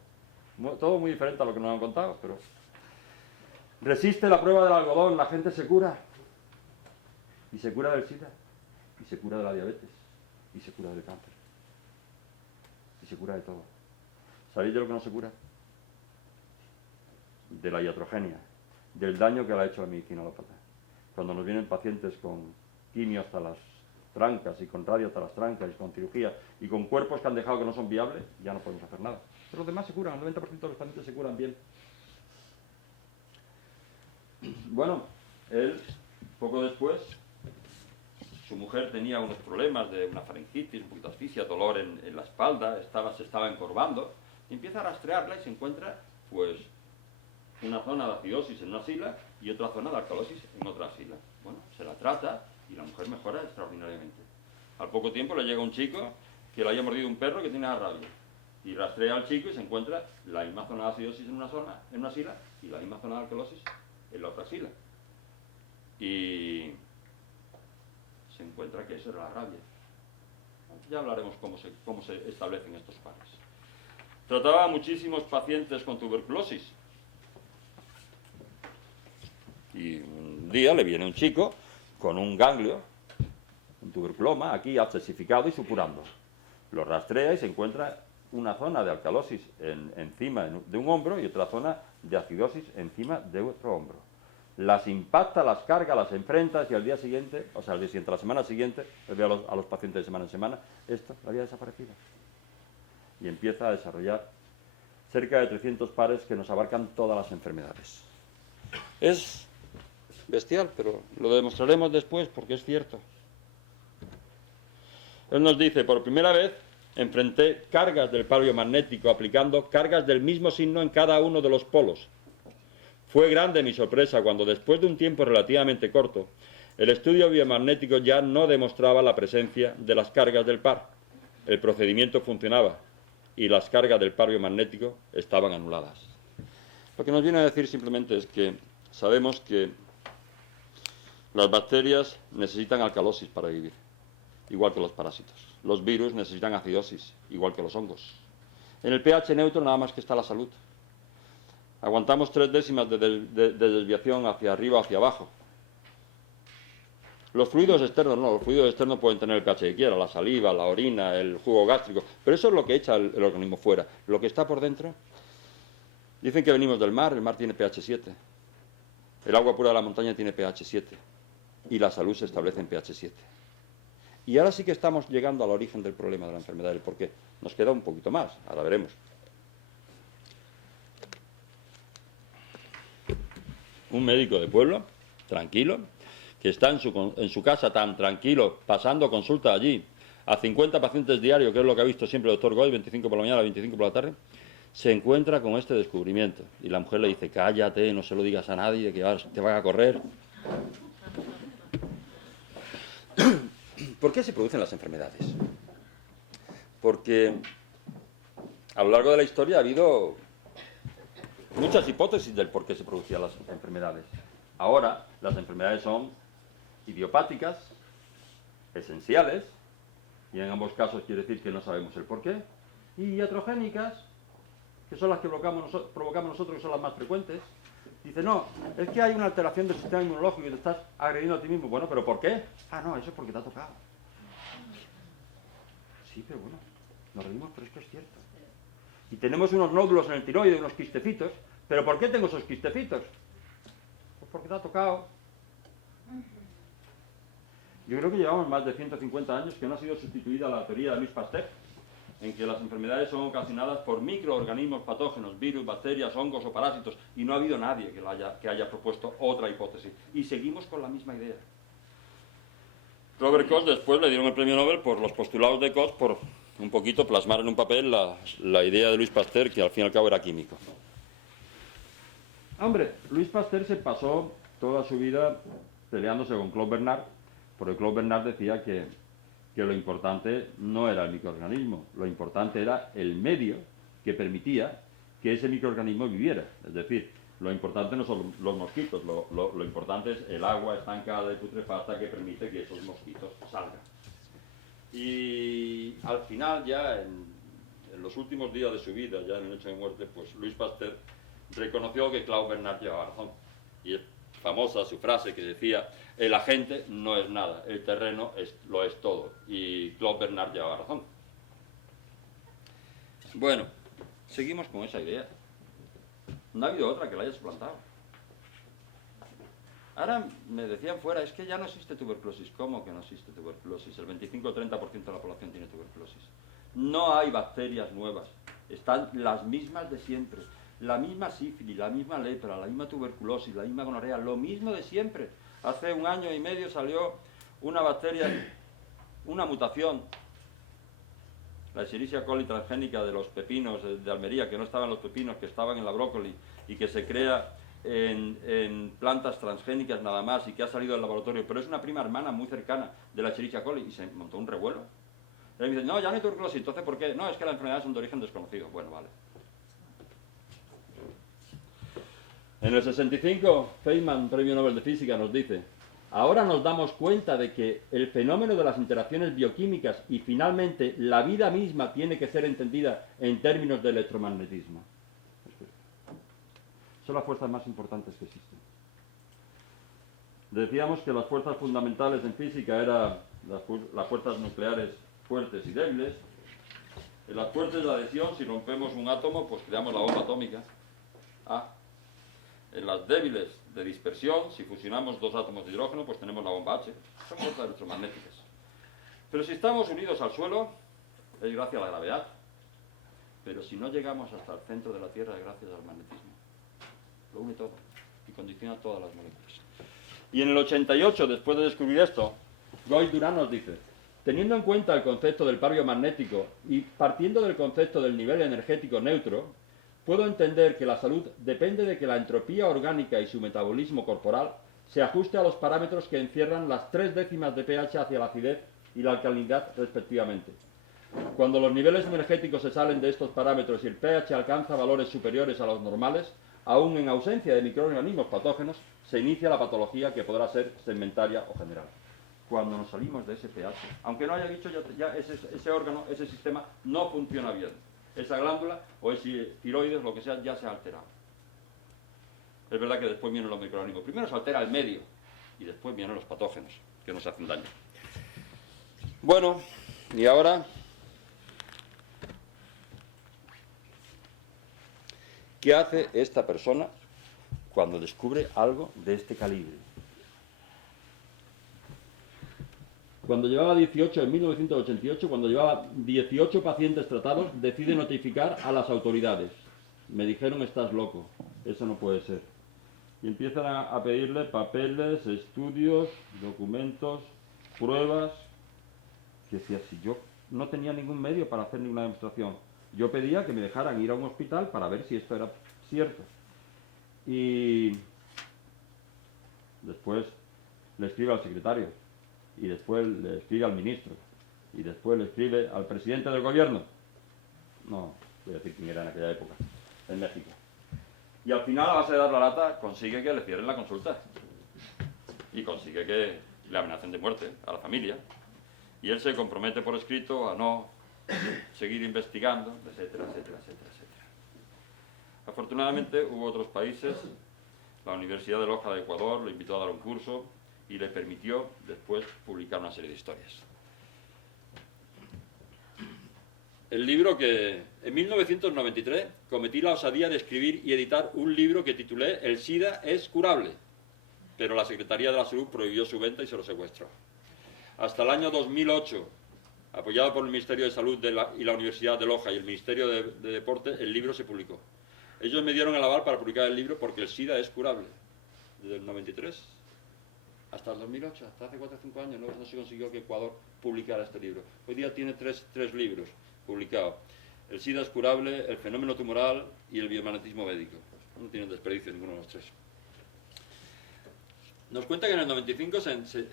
todo muy diferente a lo que nos han contado, pero resiste la prueba del algodón, la gente se cura, y se cura del SIDA, y se cura de la diabetes, y se cura del cáncer, y se cura de todo. ¿Sabéis de lo que no se cura? De la iatrogenia, del daño que le ha hecho a la medicina alópata. Cuando nos vienen pacientes con quimio hasta las trancas y con radio hasta las trancas y con cirugía y con cuerpos que han dejado que no son viables, ya no podemos hacer nada. Pero los demás se curan, el 90% de los pacientes se curan bien. Bueno, él, poco después, su mujer tenía unos problemas de una faringitis, un poquito de asfixia, dolor en la espalda, se estaba encorvando, y empieza a rastrearla y se encuentra, pues, una zona de acidosis en una axila y otra zona de alcalosis en otra axila. Bueno, se la trata y la mujer mejora extraordinariamente. Al poco tiempo le llega un chico que le haya mordido un perro que tiene la rabia. Y rastrea al chico y se encuentra la misma zona de acidosis en una axila y la misma zona de alcalosis en la otra axila. Y se encuentra que eso era la rabia. Ya hablaremos cómo se establecen estos pares. Trataba a muchísimos pacientes con tuberculosis. Y un día le viene un chico con un ganglio, un tuberculoma, aquí abscesificado y supurando. Lo rastrea y se encuentra una zona de alcalosis encima de un hombro y otra zona de acidosis encima de otro hombro. Las impacta, las carga, las enfrenta y al día siguiente, o sea, al día siguiente, la semana siguiente, le veo a los pacientes de semana en semana, esto había desaparecido. Y empieza a desarrollar cerca de 300 pares que nos abarcan todas las enfermedades. Es bestial, pero lo demostraremos después porque es cierto. Él nos dice, por primera vez enfrenté cargas del palo biomagnético aplicando cargas del mismo signo en cada uno de los polos. Fue grande mi sorpresa cuando después de un tiempo relativamente corto, el estudio biomagnético ya no demostraba la presencia de las cargas del par. El procedimiento funcionaba y las cargas del par biomagnético estaban anuladas. Lo que nos viene a decir simplemente es que sabemos que las bacterias necesitan alcalosis para vivir, igual que los parásitos. Los virus necesitan acidosis, igual que los hongos. En el pH neutro nada más que está la salud. Aguantamos 3 décimas de desviación hacia arriba o hacia abajo. Los fluidos externos no, los fluidos externos pueden tener el pH que quiera, la saliva, la orina, el jugo gástrico, pero eso es lo que echa el organismo fuera. Lo que está por dentro, dicen que venimos del mar, el mar tiene pH 7. El agua pura de la montaña tiene pH 7 y la salud se establece en pH 7. Y ahora sí que estamos llegando al origen del problema de la enfermedad, del por qué. Nos queda un poquito más, ahora veremos. Un médico de pueblo, tranquilo, que está en su casa tan tranquilo, pasando consulta allí a 50 pacientes diarios, que es lo que ha visto siempre el doctor Goy, 25 por la mañana, 25 por la tarde, se encuentra con este descubrimiento. Y la mujer le dice, cállate, no se lo digas a nadie, que te van a correr. ¿Por qué se producen las enfermedades? Porque a lo largo de la historia ha habido muchas hipótesis del por qué se producían las enfermedades. Ahora, las enfermedades son idiopáticas, esenciales, y en ambos casos quiere decir que no sabemos el por qué, y iatrogénicas, que son las que provocamos nosotros, que son las más frecuentes. Dice, no, es que hay una alteración del sistema inmunológico y te estás agrediendo a ti mismo. Bueno, ¿pero por qué? Ah, no, eso es porque te ha tocado. Sí, pero bueno, nos reímos, pero es que es cierto. Y tenemos unos nódulos en el tiroide, unos quistecitos. ¿Pero por qué tengo esos quistecitos? Pues porque te ha tocado. Yo creo que llevamos más de 150 años que no ha sido sustituida la teoría de Louis Pasteur, en que las enfermedades son ocasionadas por microorganismos patógenos, virus, bacterias, hongos o parásitos, y no ha habido nadie que haya propuesto otra hipótesis. Y seguimos con la misma idea. Robert Koch después le dieron el premio Nobel por los postulados de Koch, por un poquito plasmar en un papel la idea de Louis Pasteur, que al fin y al cabo era químico. Hombre, Louis Pasteur se pasó toda su vida peleándose con Claude Bernard, porque Claude Bernard decía que lo importante no era el microorganismo, lo importante era el medio que permitía que ese microorganismo viviera. Es decir, lo importante no son los mosquitos, lo importante es el agua estancada y putrefacta que permite que esos mosquitos salgan. Y al final, ya en los últimos días de su vida, ya en el hecho de muerte, pues Louis Pasteur reconoció que Claude Bernard llevaba razón. Y es famosa su frase que decía, el agente no es nada, el terreno lo es todo. Y Claude Bernard llevaba razón. Bueno, seguimos con esa idea. No ha habido otra que la haya suplantado. Ahora me decían fuera, es que ya no existe tuberculosis. ¿Cómo que no existe tuberculosis? El 25 o 30% de la población tiene tuberculosis. No hay bacterias nuevas, están las mismas de siempre. la misma sífilis, la misma lepra, la misma tuberculosis, la misma gonorrea, lo mismo de siempre. Hace 1 año y medio salió una bacteria, una mutación, la Escherichia coli transgénica de los pepinos de Almería, que no estaban los pepinos, que estaban en la brócoli, y que se crea en plantas transgénicas nada más, y que ha salido del laboratorio, pero es una prima hermana muy cercana de la Escherichia coli, y se montó un revuelo. Y me dicen, no, ya no hay tuberculosis, entonces ¿por qué? No, es que las enfermedades son de origen desconocido. Bueno, vale. En el 65, Feynman, premio Nobel de Física, nos dice: ahora nos damos cuenta de que el fenómeno de las interacciones bioquímicas y finalmente la vida misma tiene que ser entendida en términos de electromagnetismo. Son las fuerzas más importantes que existen. Decíamos que las fuerzas fundamentales en física eran las fuerzas nucleares fuertes y débiles. En las fuertes de adhesión, si rompemos un átomo, pues creamos la bomba atómica. En las débiles de dispersión, si fusionamos 2 átomos de hidrógeno, pues tenemos la bomba H. Son fuerzas electromagnéticas. Pero si estamos unidos al suelo, es gracias a la gravedad. Pero si no llegamos hasta el centro de la Tierra, es gracias al magnetismo. Lo une todo y condiciona todas las moléculas. Y en el 88, después de descubrir esto, Goy Durán nos dice: teniendo en cuenta el concepto del par biomagnético y partiendo del concepto del nivel energético neutro, puedo entender que la salud depende de que la entropía orgánica y su metabolismo corporal se ajuste a los parámetros que encierran las 3 décimas de pH hacia la acidez y la alcalinidad respectivamente. Cuando los niveles energéticos se salen de estos parámetros y el pH alcanza valores superiores a los normales, aún en ausencia de microorganismos patógenos, se inicia la patología que podrá ser segmentaria o general. Cuando nos salimos de ese pH, aunque no haya dicho ya ese órgano, ese sistema no funciona bien. Esa glándula o ese tiroides, lo que sea, ya se ha alterado. Es verdad que después vienen los microorganismos. Primero se altera el medio y después vienen los patógenos que nos hacen daño. Bueno, y ahora, ¿qué hace esta persona cuando descubre algo de este calibre? Cuando llevaba 18, en 1988, cuando llevaba 18 pacientes tratados, decide notificar a las autoridades. Me dijeron: estás loco, eso no puede ser. Y empiezan a pedirle papeles, estudios, documentos, pruebas. Que decía, si yo no tenía ningún medio para hacer ninguna demostración, yo pedía que me dejaran ir a un hospital para ver si esto era cierto. Y después le escribe al secretario, y después le escribe al ministro, y después le escribe al presidente del gobierno. No voy a decir quién era en aquella época, en México. Y al final, a base de dar la lata, consigue que le cierren la consulta. Y consigue que le amenacen de muerte a la familia. Y él se compromete por escrito a no seguir investigando, etcétera, etcétera, etcétera, etcétera. Afortunadamente hubo otros países, la Universidad de Loja de Ecuador lo invitó a dar un curso y le permitió después publicar una serie de historias. El libro que en 1993 cometí la osadía de escribir y editar un libro que titulé El SIDA es curable, pero la Secretaría de la Salud prohibió su venta y se lo secuestró. Hasta el año 2008, apoyado por el Ministerio de Salud y la Universidad de Loja y el Ministerio de Deporte, el libro se publicó. Ellos me dieron el aval para publicar el libro porque el SIDA es curable. Desde el 93 hasta el 2008, hasta hace 4 o 5 años, no se consiguió que Ecuador publicara este libro. Hoy día tiene tres libros publicados. El SIDA es curable, el fenómeno tumoral y el biomagnetismo médico. No tienen desperdicio ninguno de los 3. Nos cuenta que en el 95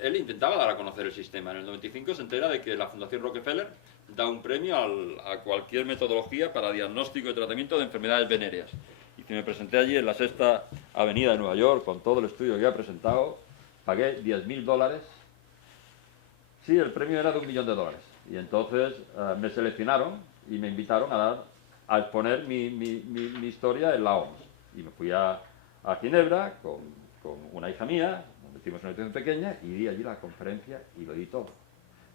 él intentaba dar a conocer el sistema. En el 95 se entera de que la Fundación Rockefeller da un premio a cualquier metodología para diagnóstico y tratamiento de enfermedades venéreas. Y que me presenté allí en la 6ª Avenida de Nueva York con todo el estudio que había presentado, pagué $10.000. Sí, el premio era de $1 millón. Y entonces me seleccionaron y me invitaron a exponer mi historia en la OMS. Y me fui a Ginebra con una hija mía, donde hicimos una edición pequeña, y di allí la conferencia y lo di todo,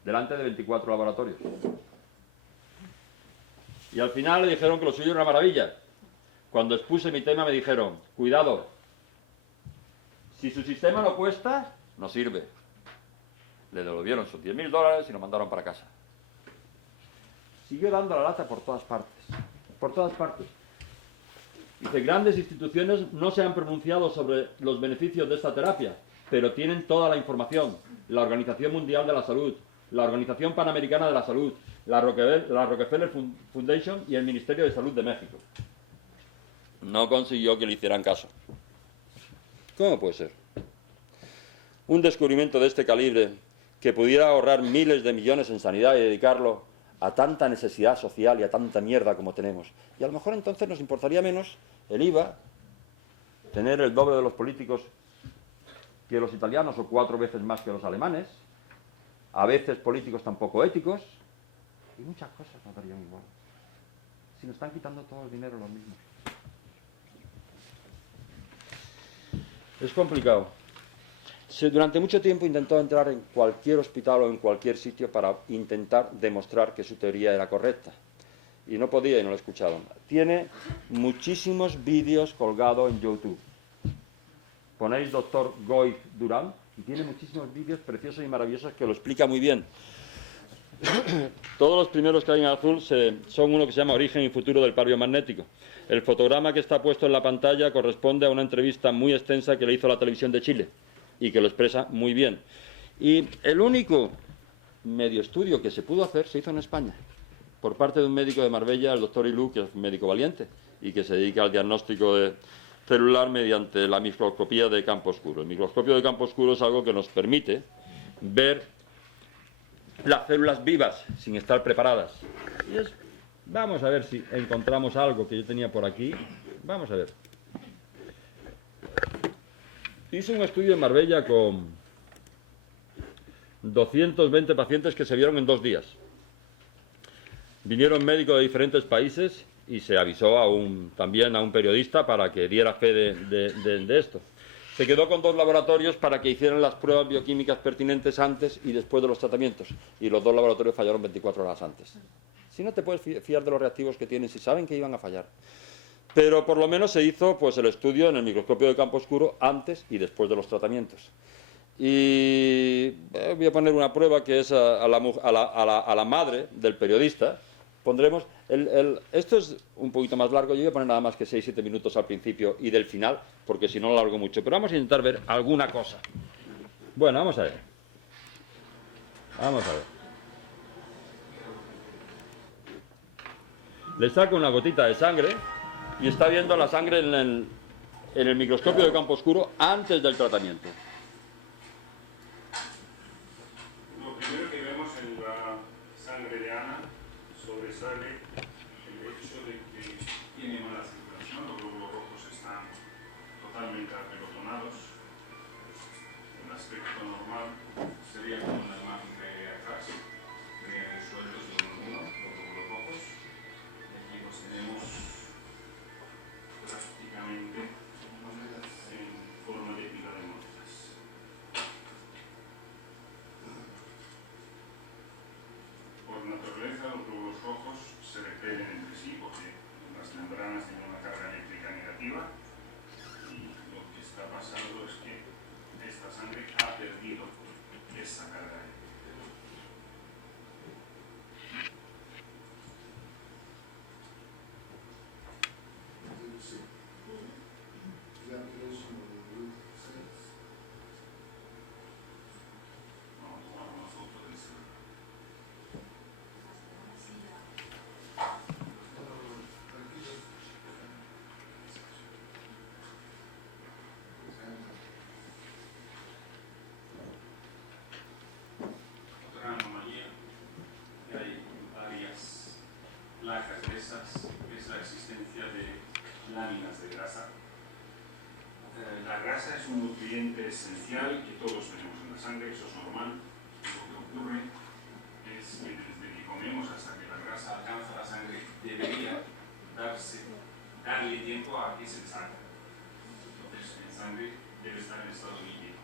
delante de 24 laboratorios. Y al final le dijeron que lo suyo era una maravilla. Cuando expuse mi tema me dijeron, cuidado, si su sistema no cuesta, no sirve. Le devolvieron sus $10.000 y lo mandaron para casa. Siguió dando la lata por todas partes, por todas partes. Dice, grandes instituciones no se han pronunciado sobre los beneficios de esta terapia, pero tienen toda la información. La Organización Mundial de la Salud, la Organización Panamericana de la Salud, la Rockefeller Foundation y el Ministerio de Salud de México. No consiguió que le hicieran caso. ¿Cómo puede ser? Un descubrimiento de este calibre que pudiera ahorrar miles de millones en sanidad y dedicarlo a tanta necesidad social y a tanta mierda como tenemos. Y a lo mejor entonces nos importaría menos el IVA, tener el doble de los políticos que los italianos o 4 veces más que los alemanes, a veces políticos tan poco éticos, y muchas cosas nos darían igual. Si nos están quitando todo el dinero los mismos. Es complicado. Durante mucho tiempo intentó entrar en cualquier hospital o en cualquier sitio para intentar demostrar que su teoría era correcta. Y no podía y no lo escuchaban. Tiene muchísimos vídeos colgados en YouTube. Ponéis Dr. Goy Durán y tiene muchísimos vídeos preciosos y maravillosos que lo explica muy bien. Todos los primeros que hay en azul son uno que se llama Origen y futuro del par biomagnético. El fotograma que está puesto en la pantalla corresponde a una entrevista muy extensa que le hizo la televisión de Chile y que lo expresa muy bien. Y el único medio estudio que se pudo hacer se hizo en España, por parte de un médico de Marbella, el doctor Ilú, que es un médico valiente y que se dedica al diagnóstico celular mediante la microscopía de campo oscuro. El microscopio de campo oscuro es algo que nos permite ver las células vivas sin estar preparadas. Vamos a ver si encontramos algo que yo tenía por aquí. Vamos a ver. Hice un estudio en Marbella con 220 pacientes que se vieron en 2 días. Vinieron médicos de diferentes países y se avisó también a un periodista para que diera fe de esto. Se quedó con 2 laboratorios para que hicieran las pruebas bioquímicas pertinentes antes y después de los tratamientos. Y los 2 laboratorios fallaron 24 horas antes. Si no te puedes fiar de los reactivos que tienen, si saben que iban a fallar. Pero por lo menos se hizo pues, el estudio en el microscopio de campo oscuro antes y después de los tratamientos. Y voy a poner una prueba que es a la madre del periodista. Pondremos, esto es un poquito más largo, yo voy a poner nada más que 6-7 minutos al principio y del final, porque si no lo largo mucho. Pero vamos a intentar ver alguna cosa. Bueno, vamos a ver. Vamos a ver. Le saco una gotita de sangre y está viendo la sangre en el microscopio de campo oscuro antes del tratamiento. Lo primero que vemos en la sangre de Ana sobresale el hecho de que tiene mala circulación, los glóbulos rojos están totalmente apelotonados. Un aspecto normal sería como una imagen que hay atrás, serían sueltos de uno los glóbulos rojos. Y aquí los tenemos prácticamente en forma de pila de monedas. Por naturaleza, los glóbulos rojos se repelen entre sí porque las membranas tienen una carga eléctrica negativa y lo que está pasando es que esta sangre ha perdido esa carga eléctrica. Vamos a tomar una foto de eso. Otra anomalía que hay varias placas de esas es la existencia de láminas de grasa. La grasa es un nutriente esencial que todos tenemos en la sangre, eso es normal. Lo que ocurre es que desde que comemos hasta que la grasa alcanza la sangre debería darle tiempo a que se deshaga. Entonces la sangre debe estar en estado líquido.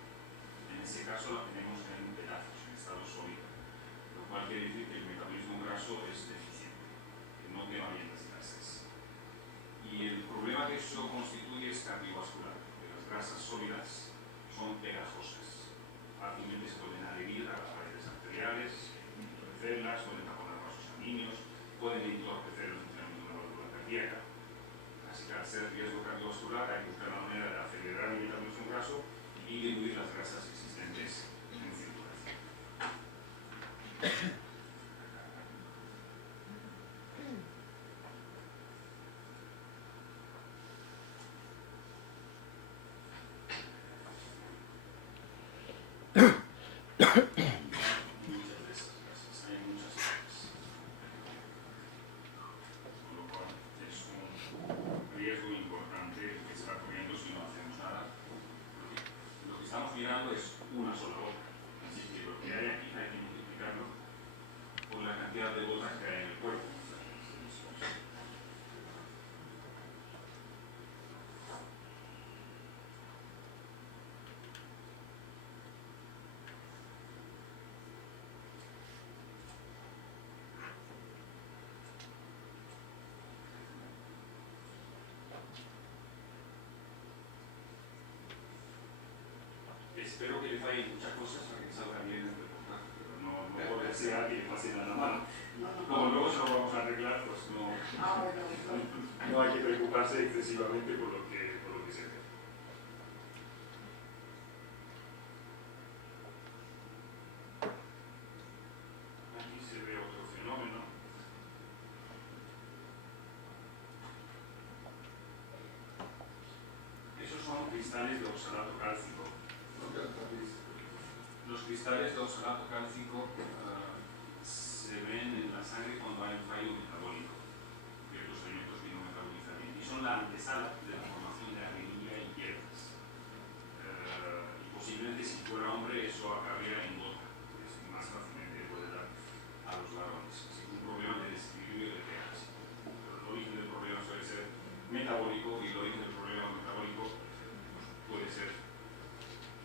En ese caso la tenemos en pedazos, en estado sólido, lo cual quiere decir que el metabolismo graso es deficiente, que no quema bien las grasas. Y el problema que eso constituye es cardiovascular, porque las grasas sólidas son pegajosas, fácilmente se pueden adherir a las paredes arteriales, entorpecerlas, pueden taponar vasos sanguíneos, pueden entorpecer el funcionamiento de la válvula cardíaca. Casi al riesgo cardiovascular hay que buscar la manera de acelerar el metabolismo graso y diluir las grasas existentes en circulación. Muchas de esas grasas, hay muchas otras. Con lo cual es un riesgo importante que está corriendo si no hacemos nada. Lo que estamos mirando es una sola gota, así que lo que hay aquí hay que multiplicarlo por la cantidad de gotas que hay en el cuerpo. Espero que le fallen muchas cosas para que salga bien el reportaje, pero no por desear que le pase nada mal. Como luego se lo vamos a arreglar, pues no hay que preocuparse excesivamente por lo que se ve. Aquí se ve otro fenómeno. Esos son cristales de oxalato cálcico. Los cristales de oxalato cálcico se ven en la sangre cuando hay un fallo metabólico, ciertos alimentos que no metabolizan bien, y son la antesala de la formación de anemia y piedras. Y posiblemente si fuera hombre eso acabaría en gota, es más fácilmente puede dar a los varones, sin un problema de desequilibrio de pH. Pero el origen del problema suele ser metabólico y el origen del problema metabólico puede ser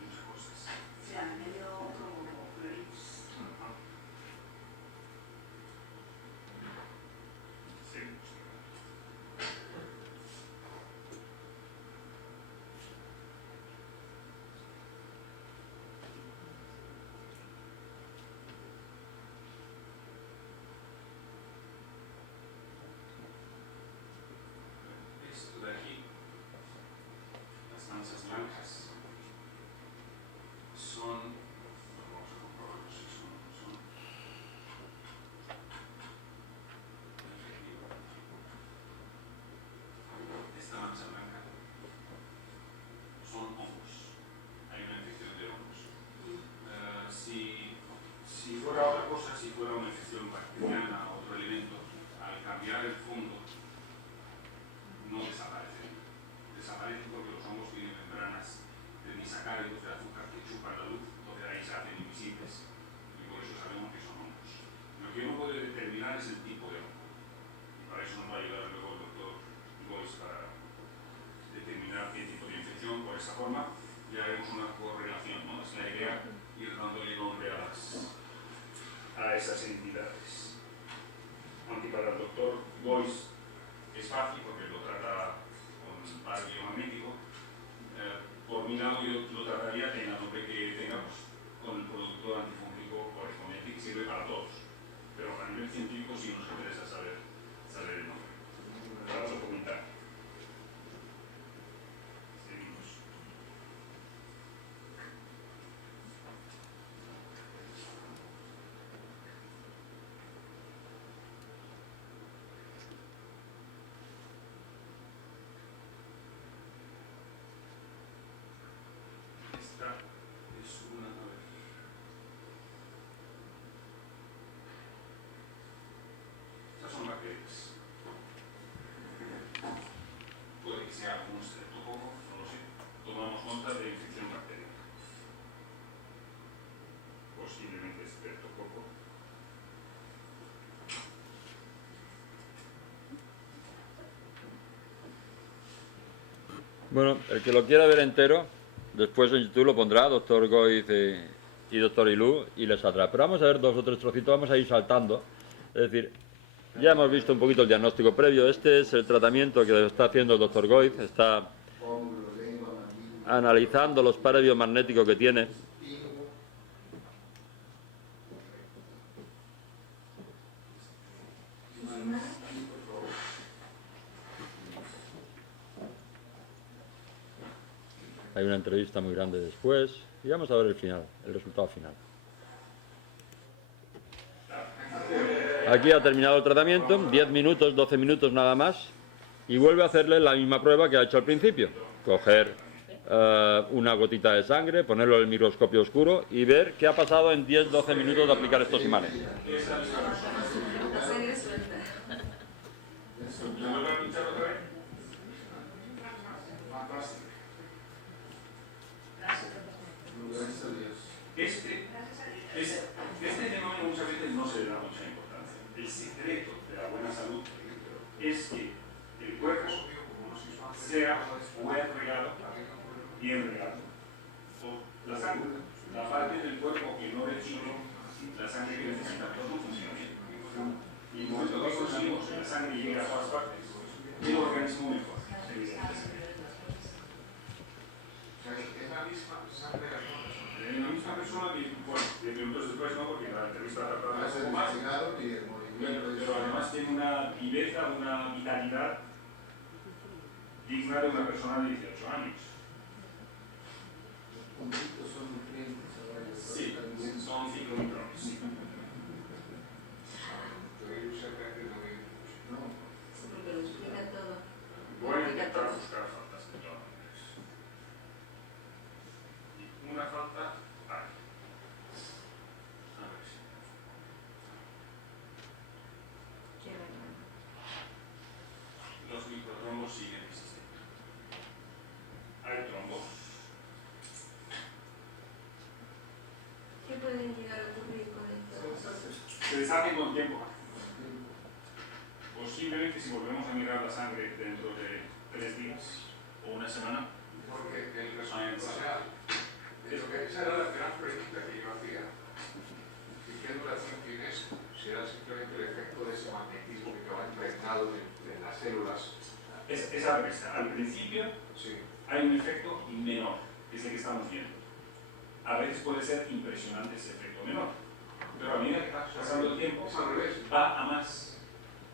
muchas cosas. Se han medio florix. Sí. Esto de aquí, las manchas blancas, son, vamos a comprobarlo si son o no son. Esta mancha blanca son hongos, hay una infección de hongos. Si fuera otra cosa, si fuera una infección bacteriana o otro elemento, al cambiar el fondo no desaparecen. Desaparecen porque los hongos tienen membranas de disacáridos de azúcar que chupan la luz, entonces ahí se hacen invisibles y por eso sabemos que son hongos. Lo que uno puede determinar es el tipo de hongo y para eso nos va a ayudar luego el doctor Boyce para determinar qué tipo de infección. Por esa forma ya haremos una correlación, ¿no? Es la idea ir dándole nombre a esas entidades. Aunque para el doctor Boyce es fácil porque lo trata con par biomagnético. Por mi lado yo lo trataría, tenga nombre que tenga, pues, con el producto antifúngico correspondiente que sirve para todos. Pero a nivel científico sí nos interesa saber el nombre. Vamos a comentar. Seguimos. Esta es una, a ver. Estas son bacterias. Puede que sea algún estreptococo, no lo sé. Tomamos nota de infección bacteriana. Posiblemente estreptococo. Bueno, el que lo quiera ver entero, después en YouTube lo pondrá, doctor Goiz y doctor Ilú, y les saldrá. Pero vamos a ver 2 o 3 trocitos, vamos a ir saltando. Es decir, ya hemos visto un poquito el diagnóstico previo. Este es el tratamiento que está haciendo el doctor Goiz. Está analizando los pares biomagnéticos que tiene. Hay una entrevista muy grande después y vamos a ver el final, el resultado final. Aquí ha terminado el tratamiento, 10 minutos, 12 minutos nada más, y vuelve a hacerle la misma prueba que ha hecho al principio. Coger una gotita de sangre, ponerlo en el microscopio oscuro y ver qué ha pasado en 10-12 minutos de aplicar estos imanes. La sangre suelta. ¿Me vuelvo a pinchar otra vez? Este fenómeno muchas veces no se le da mucha importancia. El secreto de la buena salud es que el cuerpo sea buen regado, bien regado. La sangre, la parte del cuerpo que no recibe la sangre que necesita, todo funciona bien. Y en el momento que conseguimos que la sangre llegue a todas partes, el organismo mejor. Es la misma sangre de La misma persona que, bueno, 10 minutos después no, porque la entrevista ha tardado un poco más, y el movimiento pero además tiene una viveza, una vitalidad digna de una persona de 18 años. Los puntitos son nutrientes. Sí, son ciclomicrones. Sí. Porque lo explica todo. Voy a intentar buscar faltas de todas maneras. Y una falta aquí. A ver si. Los microtrombos siguen existiendo. Hay trombos. ¿Qué puede llegar a ocurrir con esto? Se deshacen con tiempo. Posiblemente si volvemos a mirar la sangre dentro de 3 días o una semana. Porque el resultado, o sea, esa era la gran pregunta que yo hacía. ¿Y qué duración tiene esto? Si era simplemente el efecto de ese magnetismo que va impregnado en las células. Es al revés. Al principio Sí. hay un efecto menor, que es el que estamos viendo. A veces puede ser impresionante ese efecto menor, pero a medida que va pasando el tiempo, Es al revés. va a más,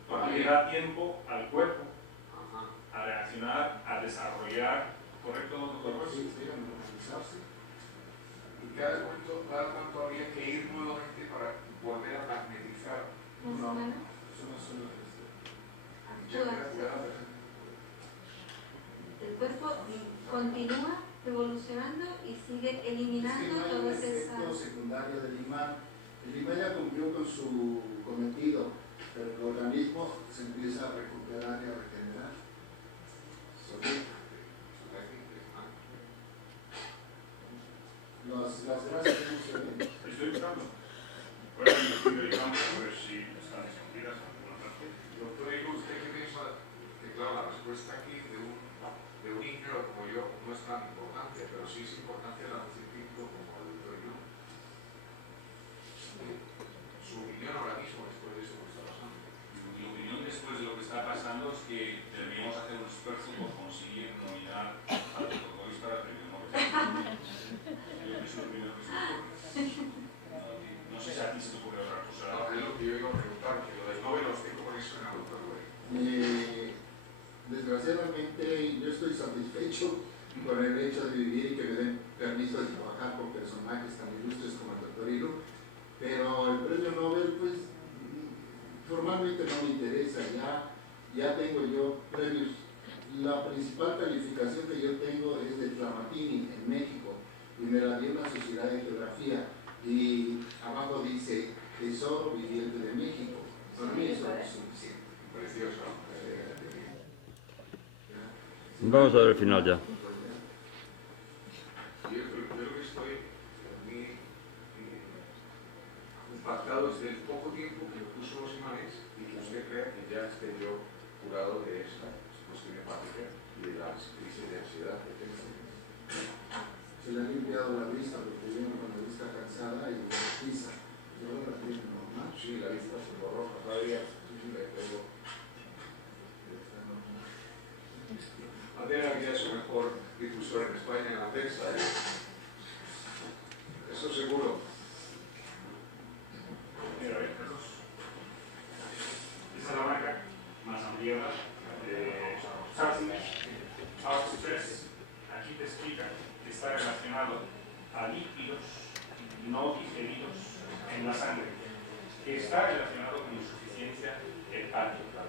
porque le da tiempo al cuerpo Ajá. a reaccionar, a desarrollar, ¿correcto, doctor? Sí, sí, a normalizarse. Y cada cuánto habría que ir nuevamente para volver a magnetizar. ¿Una semana? Eso no es una Actúa. El cuerpo continúa evolucionando y sigue eliminando todas el efecto esas... secundario del imán. El imán ya cumplió con su cometido, pero el organismo se empieza a recuperar y a regenerar. Las grasas no se ven. Estoy buscando. Bueno, estoy dedicando a ver si están escondidas en alguna parte. Doctor Eiko, ¿usted qué piensa? Que claro, la respuesta aquí de un ingeniero como yo no es tan importante, pero sí es importante la de un científico como el doctor Eiko. Su opinión ahora mismo después de esto que está pasando. Mi opinión después de lo que está pasando es que deberíamos hacer un esfuerzo por conseguir nominar al doctor Boris para el premio Nobel. Creo que es lo primero que se me ocurre. No sé si a ti se te ocurre otra cosa. No, es lo que yo iba a preguntar, que lo del Nobel los tengo por eso en el doctor Boris. Desgraciadamente yo estoy satisfecho con el hecho de vivir y que me den permiso de trabajar con personajes tan ilustres como el doctor Hilo, pero el premio Nobel pues formalmente no me interesa, ya tengo yo premios. La principal calificación que yo tengo es de Flamatini en México y me la dio una sociedad de geografía y abajo dice Tesoro Viviente de México. Para mí eso es suficiente. Precioso. Vamos a ver el final ya. Yo creo que estoy muy impactado desde el poco tiempo que me puso los imanes y que usted crea que ya esté yo curado de esta cuestión hepática y de las crisis de ansiedad que tengo. Se le ha limpiado la vista porque viene con la vista cansada y pisa. Yo ahora la tiene normal. Sí, la vista se borroja todavía. Sí, la tengo. Adela había su mejor difusor en España en la prensa. Eso seguro. Mira, a ver, Carlos. Esta es la marca más ampliada de Charles Stress. Aquí te explica no digeridos en la sangre, que está relacionado con insuficiencia hepática.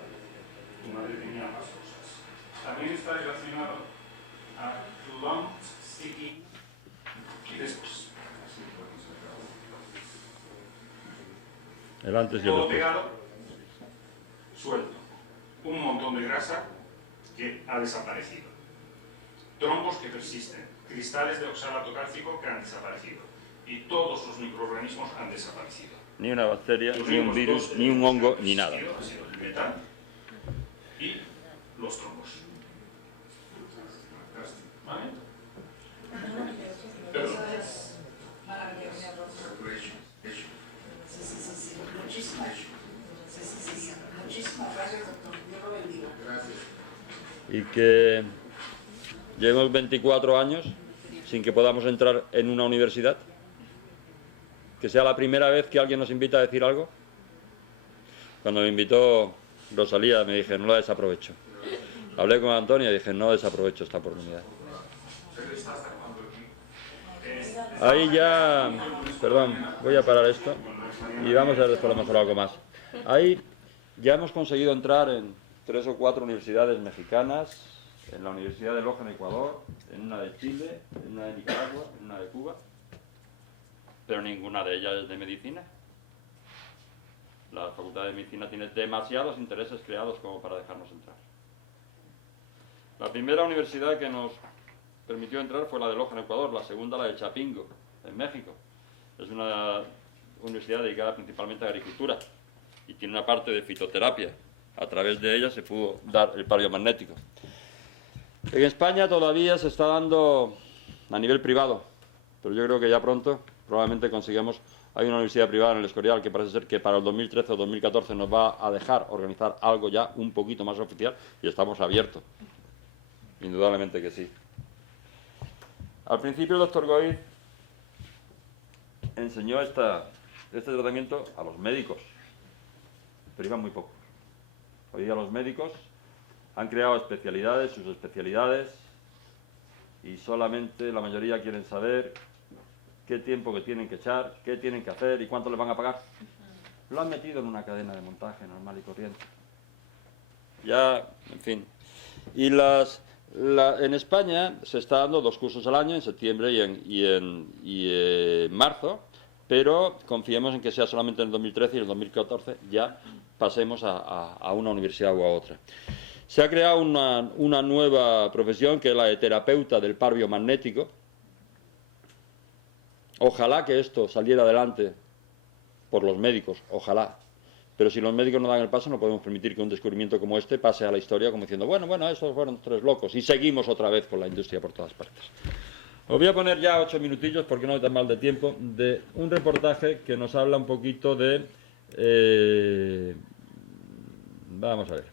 Tu madre tenía más cosas. También está relacionado a lump sticky y después. El antes y el Todo después. pegado, suelto. Un montón de grasa que ha desaparecido. Trombos que persisten. Cristales de oxalato cálcico que han desaparecido. Y todos los microorganismos han desaparecido. Ni una bacteria, Los ni un únicos virus, dos ni un que hongo, han ni nada. persistido ha sido el metal y los trombos. ¿Vale? Pero, Eso es maravilloso. Sí, sí, sí, sí. Muchísimas. Sí, sí, sí. Muchísimas gracias, doctor. Dios lo bendiga. Gracias. Y que llevemos 24 años sin que podamos entrar en una universidad. Que sea la primera vez que alguien nos invita a decir algo. Cuando me invitó Rosalía me dije, no la desaprovecho. Hablé con Antonio y dije, no desaprovecho esta oportunidad. Ahí ya, perdón, voy a parar esto y vamos a ver después a lo mejor algo más. Ahí ya hemos conseguido entrar en 3 o 4 universidades mexicanas, en la Universidad de Loja en Ecuador, en una de Chile, en una de Nicaragua, en una de Cuba, pero ninguna de ellas es de medicina. La Facultad de Medicina tiene demasiados intereses creados como para dejarnos entrar. La primera universidad que nos permitió entrar fue la de Loja en Ecuador, la segunda la de Chapingo, en México. Es una universidad dedicada principalmente a agricultura y tiene una parte de fitoterapia. A través de ella se pudo dar el par biomagnético. En España todavía se está dando a nivel privado, pero yo creo que ya pronto probablemente consigamos. Hay una universidad privada en el Escorial que parece ser que para el 2013 o 2014 nos va a dejar organizar algo ya un poquito más oficial y estamos abiertos. Indudablemente que sí. Al principio el doctor Goiz enseñó este tratamiento a los médicos, pero iban muy pocos. Hoy día los médicos han creado especialidades, sus especialidades, y solamente la mayoría quieren saber qué tiempo que tienen que echar, qué tienen que hacer y cuánto les van a pagar. Lo han metido en una cadena de montaje normal y corriente. Ya, en fin. Y en España se está dando 2 cursos al año, en septiembre y en marzo, pero confiemos en que sea solamente en el 2013 y en el 2014 ya pasemos a una universidad u a otra. Se ha creado una nueva profesión que es la de terapeuta del par biomagnético. Ojalá que esto saliera adelante por los médicos, ojalá. Pero si los médicos no dan el paso, no podemos permitir que un descubrimiento como este pase a la historia como diciendo, bueno, estos fueron 3 locos. Y seguimos otra vez con la industria por todas partes. Os voy a poner ya 8 minutillos, porque no hay tan mal de tiempo, de un reportaje que nos habla un poquito de... vamos a ver.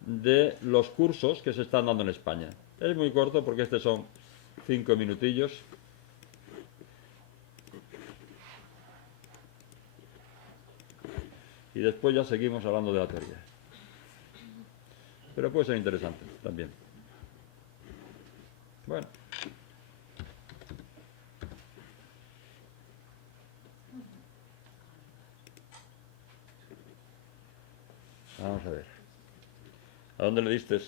De los cursos que se están dando en España. Es muy corto porque estos son 5 minutillos. Y después ya seguimos hablando de la teoría. Pero puede ser interesante también. Bueno. Vamos a ver. ¿A dónde le diste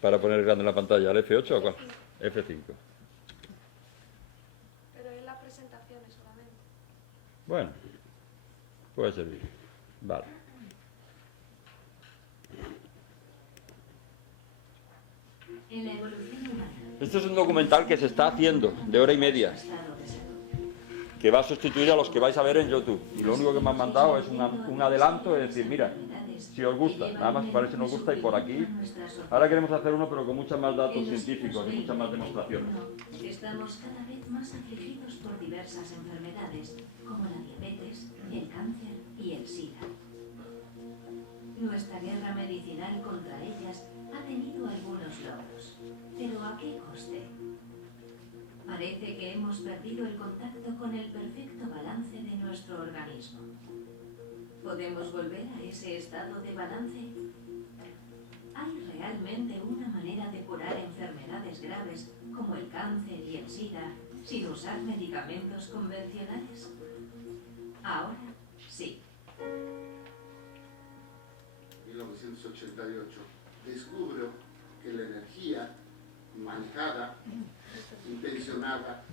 para poner grande en la pantalla? ¿Al F8 o cuál? F5. Pero es las presentaciones solamente. Bueno, puede servir. Vale. En la evolución humana, Este es un documental que se está haciendo de hora y media, estado de salud. que va a sustituir a los que vais a ver en YouTube. Y lo único que me han mandado es un adelanto, es decir, mira, si os gusta, nada más para ver si nos gusta, y por aquí. Ahora queremos hacer uno, pero con muchos más datos científicos y muchas más demostraciones. Estamos cada vez más afligidos por diversas enfermedades, como la diabetes, el cáncer y el SIDA. Nuestra guerra medicinal contra ellas ha tenido algunos logros, pero ¿a qué coste? Parece que hemos perdido el contacto con el perfecto balance de nuestro organismo. ¿Podemos volver a ese estado de balance? ¿Hay realmente una manera de curar enfermedades graves como el cáncer y el SIDA sin usar medicamentos convencionales? Ahora sí. 1988, descubro que la energía manejada, intencionada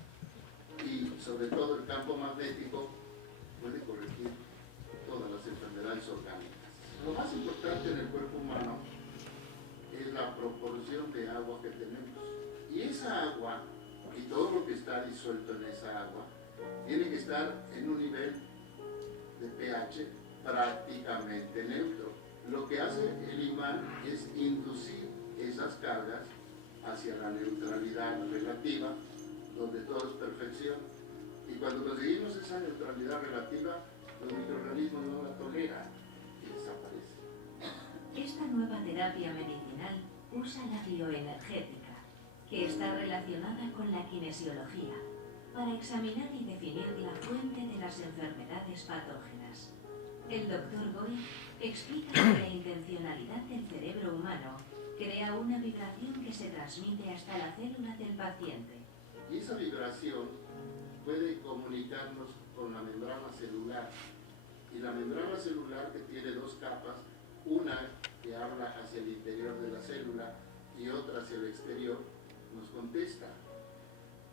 y sobre todo el campo magnético puede corregir todas las enfermedades orgánicas. Lo más importante en el cuerpo humano es la proporción de agua que tenemos. Y esa agua y todo lo que está disuelto en esa agua tiene que estar en un nivel de pH prácticamente neutro. Lo que hace el imán es inducir esas cargas hacia la neutralidad relativa, donde todo es perfección. Y cuando conseguimos esa neutralidad relativa, los microorganismos no la toleran y desaparecen. Esta nueva terapia medicinal usa la bioenergética, que está relacionada con la kinesiología, para examinar y definir la fuente de las enfermedades patógenas. El Dr. Goy explica que la intencionalidad del cerebro humano crea una vibración que se transmite hasta la célula del paciente. Y esa vibración puede comunicarnos con la membrana celular. Y la membrana celular, que tiene dos capas, una que habla hacia el interior de la célula y otra hacia el exterior, nos contesta.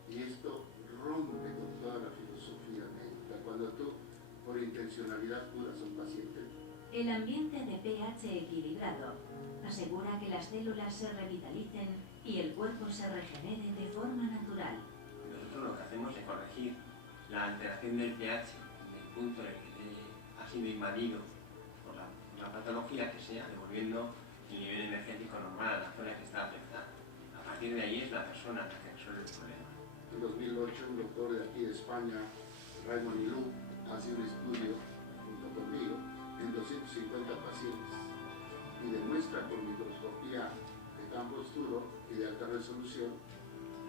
Y esto rompe con toda la filosofía médica. Cuando tú, por intencionalidad, curas a un paciente. El ambiente de pH equilibrado asegura que las células se revitalicen y el cuerpo se regenere de forma natural. Nosotros lo que hacemos es corregir la alteración del pH en el punto en el que ha sido invadido por la patología que sea, devolviendo el nivel energético normal a la zona que está afectada. A partir de ahí es la persona la que resuelve el problema. En 2008, un doctor de aquí de España, Raymond Ilú, hace un estudio junto conmigo en 250 pacientes y demuestra con microscopía de campo oscuro y de alta resolución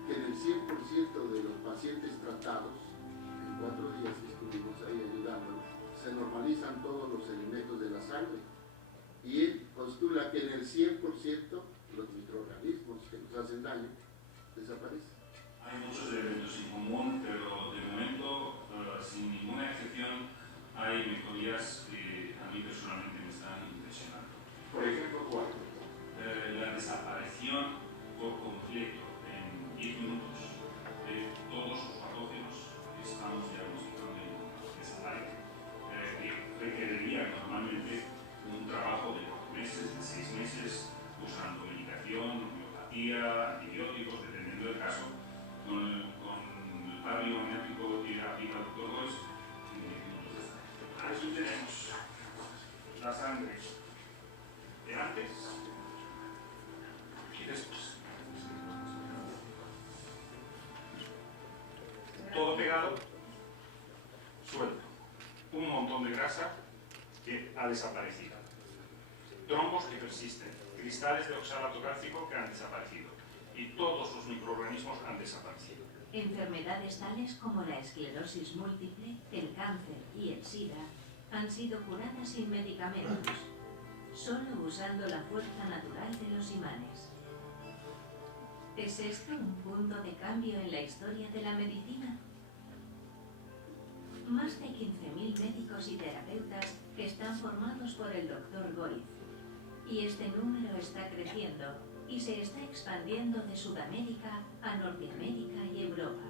que en el 100% de los pacientes tratados, en 4 días que estuvimos ahí ayudándolos, se normalizan todos los elementos de la sangre. Y él postula que en el 100% los microorganismos que nos hacen daño desaparecen. Hay muchos elementos en común, pero de momento, sin ninguna excepción, hay mejorías que a mí personalmente me están impresionando. Por ejemplo, ¿cuál? La desaparición por completo en 10 minutos de todos los patógenos que estamos diagnosticando y desaparecen. Que requeriría normalmente un trabajo de 4 meses, de 6 meses, usando medicación, homeopatía, antibióticos, dependiendo del caso. Con el par biomagnético que aplica el Dr. Goy, aquí tenemos la sangre de antes y después. Todo pegado, suelto. Un montón de grasa que ha desaparecido. Trombos que persisten. Cristales de oxalato cálcico que han desaparecido. Y todos los microorganismos han desaparecido. Enfermedades tales como la esclerosis múltiple, el cáncer y el SIDA han sido curadas sin medicamentos, solo usando la fuerza natural de los imanes. ¿Es esto un punto de cambio en la historia de la medicina? Más de 15.000 médicos y terapeutas están formados por el Dr. Goy, y este número está creciendo y se está expandiendo de Sudamérica a Norteamérica y Europa.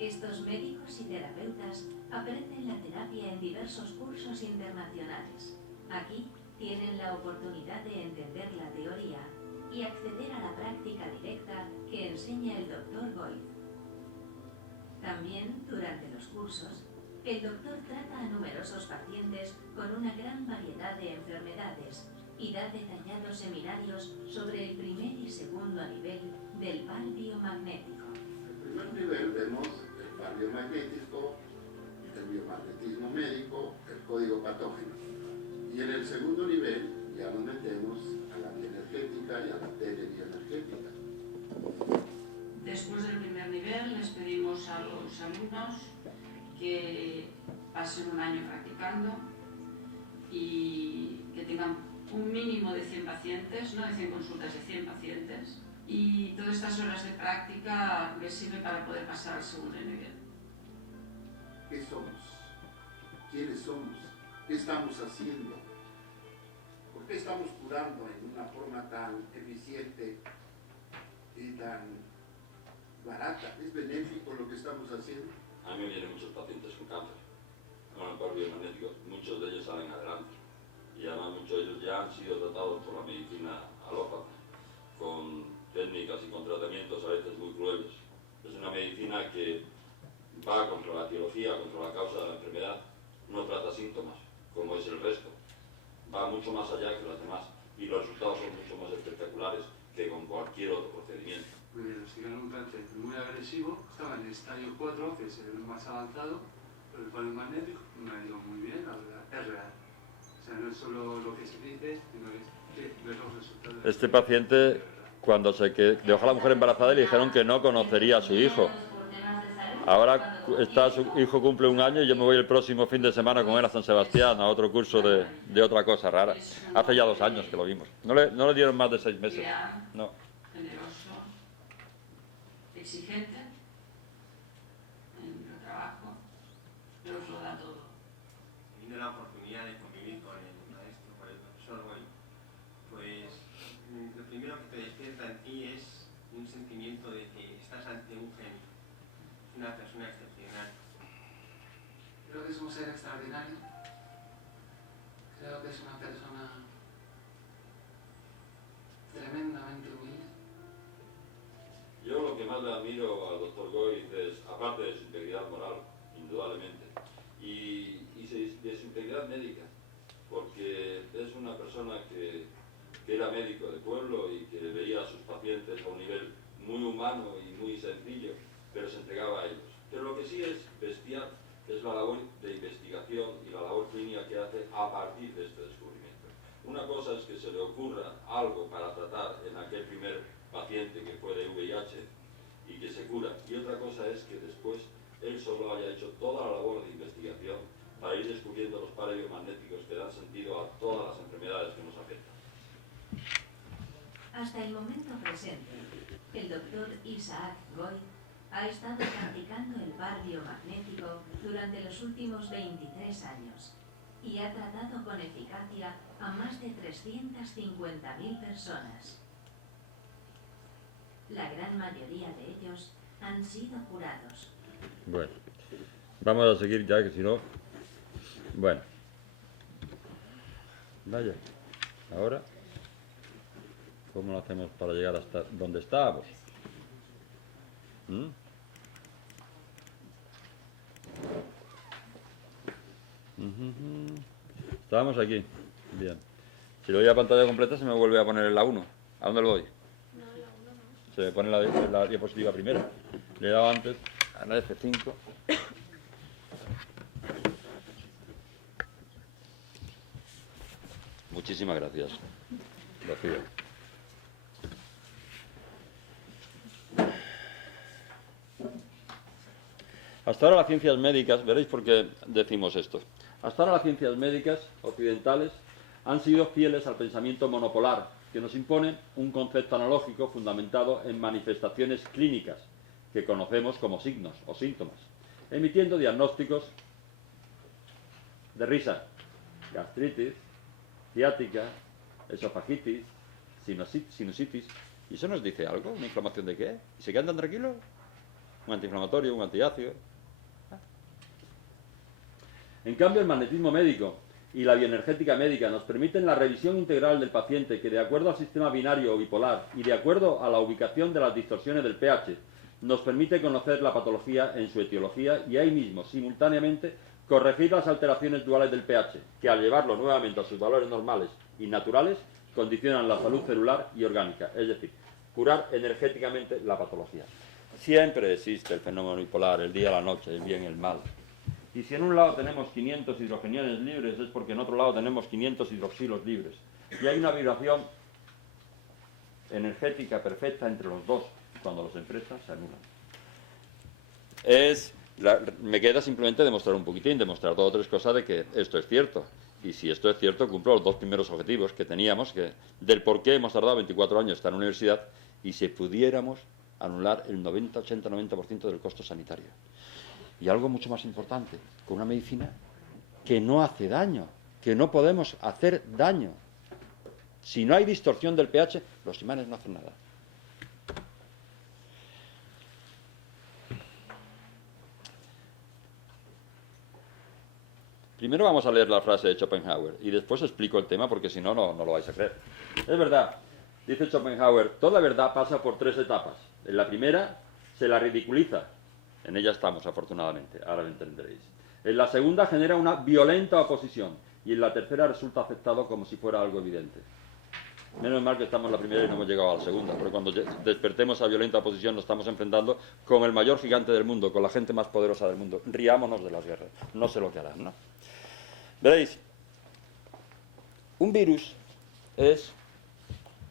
Estos médicos y terapeutas aprenden la terapia en diversos cursos internacionales. Aquí tienen la oportunidad de entender la teoría y acceder a la práctica directa que enseña el Dr. Goy. También, durante los cursos, el doctor trata a numerosos pacientes con una gran variedad de enfermedades y da detallados seminarios sobre el primer y segundo nivel del par biomagnético. En el primer nivel vemos el par biomagnético, el biomagnetismo médico, el código patógeno. Y en el segundo nivel ya nos metemos a la bioenergética y a la telebioenergética. Después del primer nivel les pedimos a los alumnos que pasen un año practicando y que tengan un mínimo de 100 pacientes, no de 100 consultas, de 100 pacientes, y todas estas horas de práctica les sirve para poder pasar al segundo nivel. ¿Qué somos? ¿Quiénes somos? ¿Qué estamos haciendo? ¿Por qué estamos curando en una forma tan eficiente y tan barata? ¿Es benéfico lo que estamos haciendo? A mí me vienen muchos pacientes con cáncer, con el par biomagnético, muchos de ellos salen adelante. Y además muchos de ellos ya han sido tratados por la medicina alópata, con técnicas y con tratamientos a veces muy crueles. Es una medicina que va contra la etiología, contra la causa de la enfermedad, no trata síntomas, como es el resto. Va mucho más allá que las demás y los resultados son mucho más espectaculares que con cualquier otro procedimiento. Me diagnosticaron un cáncer muy agresivo, estaba en el estadio 4, que es el más avanzado, pero el panel magnético me ha ido muy bien, la verdad, es real. O sea, no es solo lo que se dice, sino que ver los resultados. Este paciente, cuando se dejó a la mujer embarazada, le dijeron que no conocería a su hijo. Ahora su hijo cumple 1 año y yo me voy el próximo fin de semana con él a San Sebastián, a otro curso de otra cosa rara. Hace ya 2 años que lo vimos. No le dieron más de 6 meses. No. Generoso, exigente en el trabajo, pero os lo da todo. Teniendo la oportunidad de convivir con el maestro, con el profesor Goy, pues lo primero que te despierta en ti es un sentimiento de que estás ante un genio, una persona excepcional. Creo que es un ser extraordinario, creo que es una persona tremendamente humilde. Yo lo que más le admiro al doctor Goiz es, aparte de su integridad moral, indudablemente, y de su integridad médica, porque es una persona que era médico de pueblo y que veía a sus pacientes a un nivel muy humano y muy sencillo, pero se entregaba a ellos. Pero lo que sí es bestial es la labor de investigación y la labor clínica que hace a partir de este descubrimiento. Una cosa es que se le ocurra algo para tratar en aquel primer paciente que fue de VIH y que se cura, y otra cosa es que después él solo haya hecho toda la labor de investigación para ir descubriendo los pares biomagnéticos que dan sentido a todas las enfermedades que nos afectan. Hasta el momento presente, el doctor Isaac Goy ha estado practicando el par biomagnético durante los últimos 23 años y ha tratado con eficacia a más de 350.000 personas. La gran mayoría de ellos han sido curados. Bueno, vamos a seguir ya, que si no... Bueno. Vaya, ahora, ¿cómo lo hacemos para llegar hasta donde estábamos? Estábamos aquí. Bien. Si lo doy a pantalla completa se me vuelve a poner en la 1. ¿A dónde lo doy? No, la 1 no. Se me pone la diapositiva primera. Le he dado antes a la F5. Muchísimas gracias, Rocío. Hasta ahora las ciencias médicas, veréis por qué decimos esto. Hasta ahora las ciencias médicas occidentales han sido fieles al pensamiento monopolar, que nos impone un concepto analógico fundamentado en manifestaciones clínicas, que conocemos como signos o síntomas, emitiendo diagnósticos de risa, gastritis, ciática, esofagitis, sinusitis. ¿Y eso nos dice algo? ¿Una inflamación de qué? ¿Y se quedan tan tranquilos? ¿Un antiinflamatorio, un antiácido? En cambio, el magnetismo médico y la bioenergética médica nos permiten la revisión integral del paciente que, de acuerdo al sistema binario o bipolar y de acuerdo a la ubicación de las distorsiones del pH, nos permite conocer la patología en su etiología y ahí mismo, simultáneamente, corregir las alteraciones duales del pH, que al llevarlo nuevamente a sus valores normales y naturales, condicionan la salud celular y orgánica, es decir, curar energéticamente la patología. Siempre existe el fenómeno bipolar, el día, la noche, el bien y el mal. Y si en un lado tenemos 500 hidrogeniones libres, es porque en otro lado tenemos 500 hidroxilos libres. Y hay una vibración energética perfecta entre los dos. Cuando los enfrentan, se anulan. Me queda simplemente demostrar un poquitín, demostrar 2 o 3 cosas de que esto es cierto. Y si esto es cierto, cumplo los 2 primeros objetivos que teníamos, del por qué hemos tardado 24 años en estar en la universidad y si pudiéramos anular el 90, 80, 90% del costo sanitario. Y algo mucho más importante, con una medicina que no hace daño, que no podemos hacer daño. Si no hay distorsión del pH, los imanes no hacen nada. Primero vamos a leer la frase de Schopenhauer y después explico el tema porque si no, no lo vais a creer. Es verdad, dice Schopenhauer, toda verdad pasa por 3 etapas. En la primera se la ridiculiza, en ella estamos afortunadamente, ahora lo entenderéis. En la segunda genera una violenta oposición y en la tercera resulta aceptado como si fuera algo evidente. Menos mal que estamos en la primera y no hemos llegado a la segunda, porque cuando despertemos a violenta oposición nos estamos enfrentando con el mayor gigante del mundo, con la gente más poderosa del mundo. Riámonos de las guerras, no sé lo que harán, ¿no? Veréis, un virus es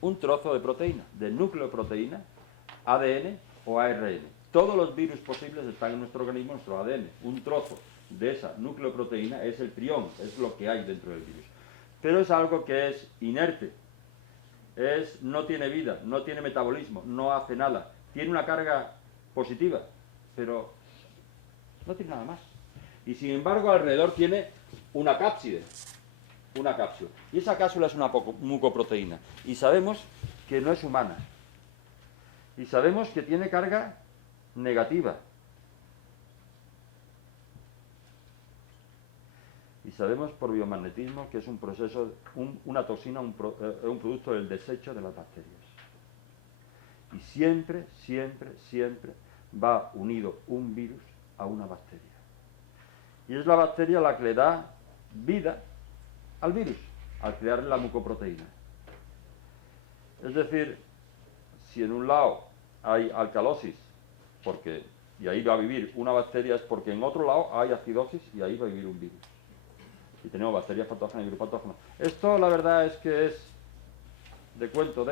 un trozo de proteína, de núcleo de proteína, ADN o ARN. Todos los virus posibles están en nuestro organismo, en nuestro ADN. Un trozo de esa núcleo de proteína es el prión, es lo que hay dentro del virus. Pero es algo que es inerte, no tiene vida, no tiene metabolismo, no hace nada. Tiene una carga positiva, pero no tiene nada más. Y sin embargo alrededor tiene una cápside, una cápsula. Y esa cápsula es una mucoproteína. Y sabemos que no es humana. Y sabemos que tiene carga negativa. Y sabemos por biomagnetismo que es un proceso, una toxina, un producto del desecho de las bacterias. Y siempre, siempre, siempre va unido un virus a una bacteria. Y es la bacteria la que le da vida al virus, al crear la mucoproteína. Es decir, si en un lado hay alcalosis, y ahí va a vivir una bacteria, es porque en otro lado hay acidosis y ahí va a vivir un virus. Y tenemos bacterias patógenas y virus patógenos. Esto la verdad es que es de cuento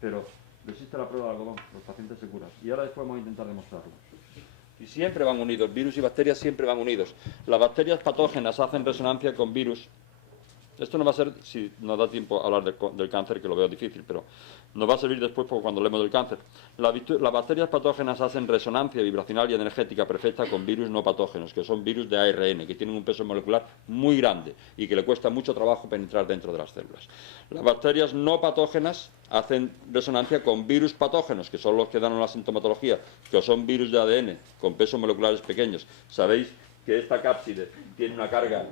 pero existe la prueba de algodón, los pacientes se curan. Y ahora después vamos a intentar demostrarlo. Y siempre van unidos, virus y bacterias siempre van unidos. Las bacterias patógenas hacen resonancia con virus. Esto no va a ser, si nos da tiempo a hablar del cáncer, que lo veo difícil, pero nos va a servir después cuando hablemos del cáncer. Las bacterias patógenas hacen resonancia vibracional y energética perfecta con virus no patógenos, que son virus de ARN, que tienen un peso molecular muy grande y que le cuesta mucho trabajo penetrar dentro de las células. Las bacterias no patógenas hacen resonancia con virus patógenos, que son los que dan la sintomatología, que son virus de ADN con pesos moleculares pequeños. Sabéis que esta cápside tiene una carga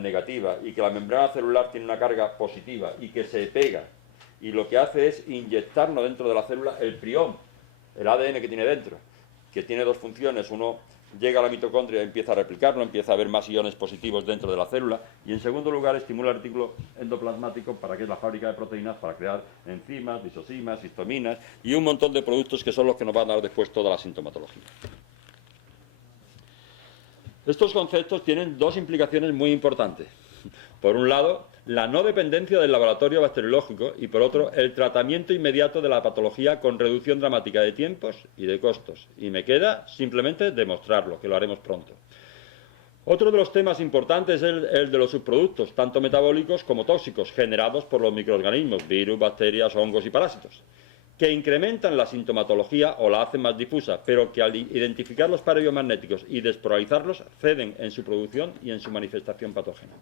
negativa y que la membrana celular tiene una carga positiva y que se pega y lo que hace es inyectarnos dentro de la célula el prión, el ADN que tiene dentro, que tiene 2 funciones. Uno, llega a la mitocondria y empieza a replicarlo, empieza a haber más iones positivos dentro de la célula, y en segundo lugar estimula el retículo endoplasmático, para que es la fábrica de proteínas, para crear enzimas, lisosimas, histaminas y un montón de productos que son los que nos van a dar después toda la sintomatología. Estos conceptos tienen 2 implicaciones muy importantes. Por un lado, la no dependencia del laboratorio bacteriológico y por otro, el tratamiento inmediato de la patología con reducción dramática de tiempos y de costos. Y me queda simplemente demostrarlo, que lo haremos pronto. Otro de los temas importantes es el de los subproductos, tanto metabólicos como tóxicos, generados por los microorganismos, virus, bacterias, hongos y parásitos, que incrementan la sintomatología o la hacen más difusa, pero que al identificar los pares biomagnéticos y despolarizarlos, ceden en su producción y en su manifestación patógena.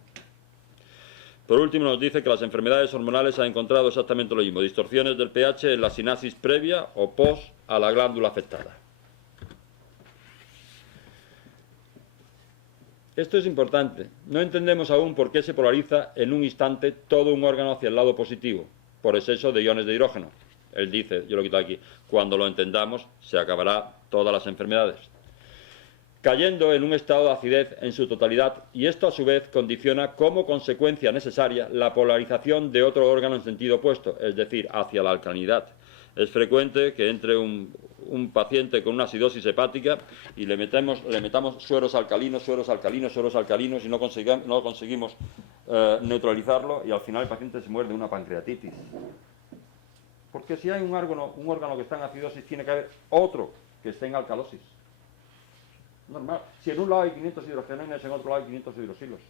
Por último, nos dice que las enfermedades hormonales han encontrado exactamente lo mismo, distorsiones del pH en la sinasis previa o post a la glándula afectada. Esto es importante. No entendemos aún por qué se polariza en un instante todo un órgano hacia el lado positivo, por exceso de iones de hidrógeno. Él dice, yo lo quito aquí, cuando lo entendamos se acabará todas las enfermedades, cayendo en un estado de acidez en su totalidad, y esto a su vez condiciona como consecuencia necesaria la polarización de otro órgano en sentido opuesto, es decir, hacia la alcalinidad. Es frecuente que entre un paciente con una acidosis hepática y le metamos sueros alcalinos y no conseguimos neutralizarlo, y al final el paciente se muere de una pancreatitis. Porque si hay un órgano que está en acidosis, tiene que haber otro que esté en alcalosis. Normal. Si en un lado hay 500 hidrogenanes, en otro lado hay 500 hidroxilos.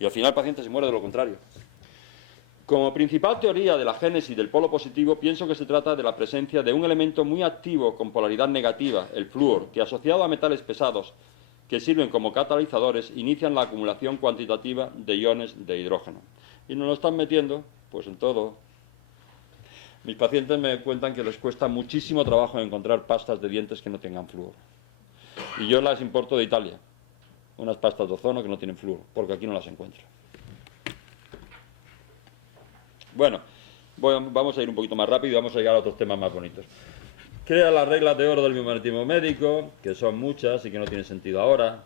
Y al final el paciente se muere de lo contrario. Como principal teoría de la génesis del polo positivo, pienso que se trata de la presencia de un elemento muy activo con polaridad negativa, el flúor, que asociado a metales pesados que sirven como catalizadores, inician la acumulación cuantitativa de iones de hidrógeno. Y nos lo están metiendo, pues en todo. Mis pacientes me cuentan que les cuesta muchísimo trabajo encontrar pastas de dientes que no tengan flúor. Y yo las importo de Italia, unas pastas de ozono que no tienen flúor, porque aquí no las encuentro. Bueno, vamos a ir un poquito más rápido y vamos a llegar a otros temas más bonitos. Crea las reglas de oro del biomagnetismo médico, que son muchas y que no tienen sentido ahora.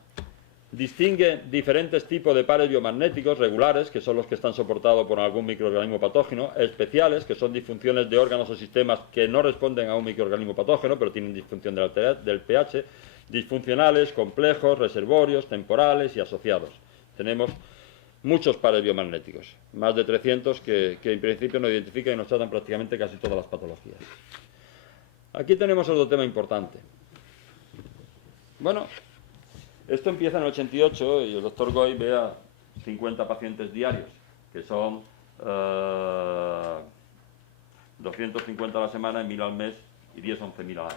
Distingue diferentes tipos de pares biomagnéticos regulares, que son los que están soportados por algún microorganismo patógeno, especiales, que son disfunciones de órganos o sistemas que no responden a un microorganismo patógeno, pero tienen disfunción del pH, disfuncionales, complejos, reservorios, temporales y asociados. Tenemos muchos pares biomagnéticos, más de 300 que en principio nos identifican y nos tratan prácticamente casi todas las patologías. Aquí tenemos otro tema importante. Bueno, esto empieza en el 88 y el doctor Goy ve a 50 pacientes diarios, que son 250 a la semana, 1000 al mes y 11.000 al año.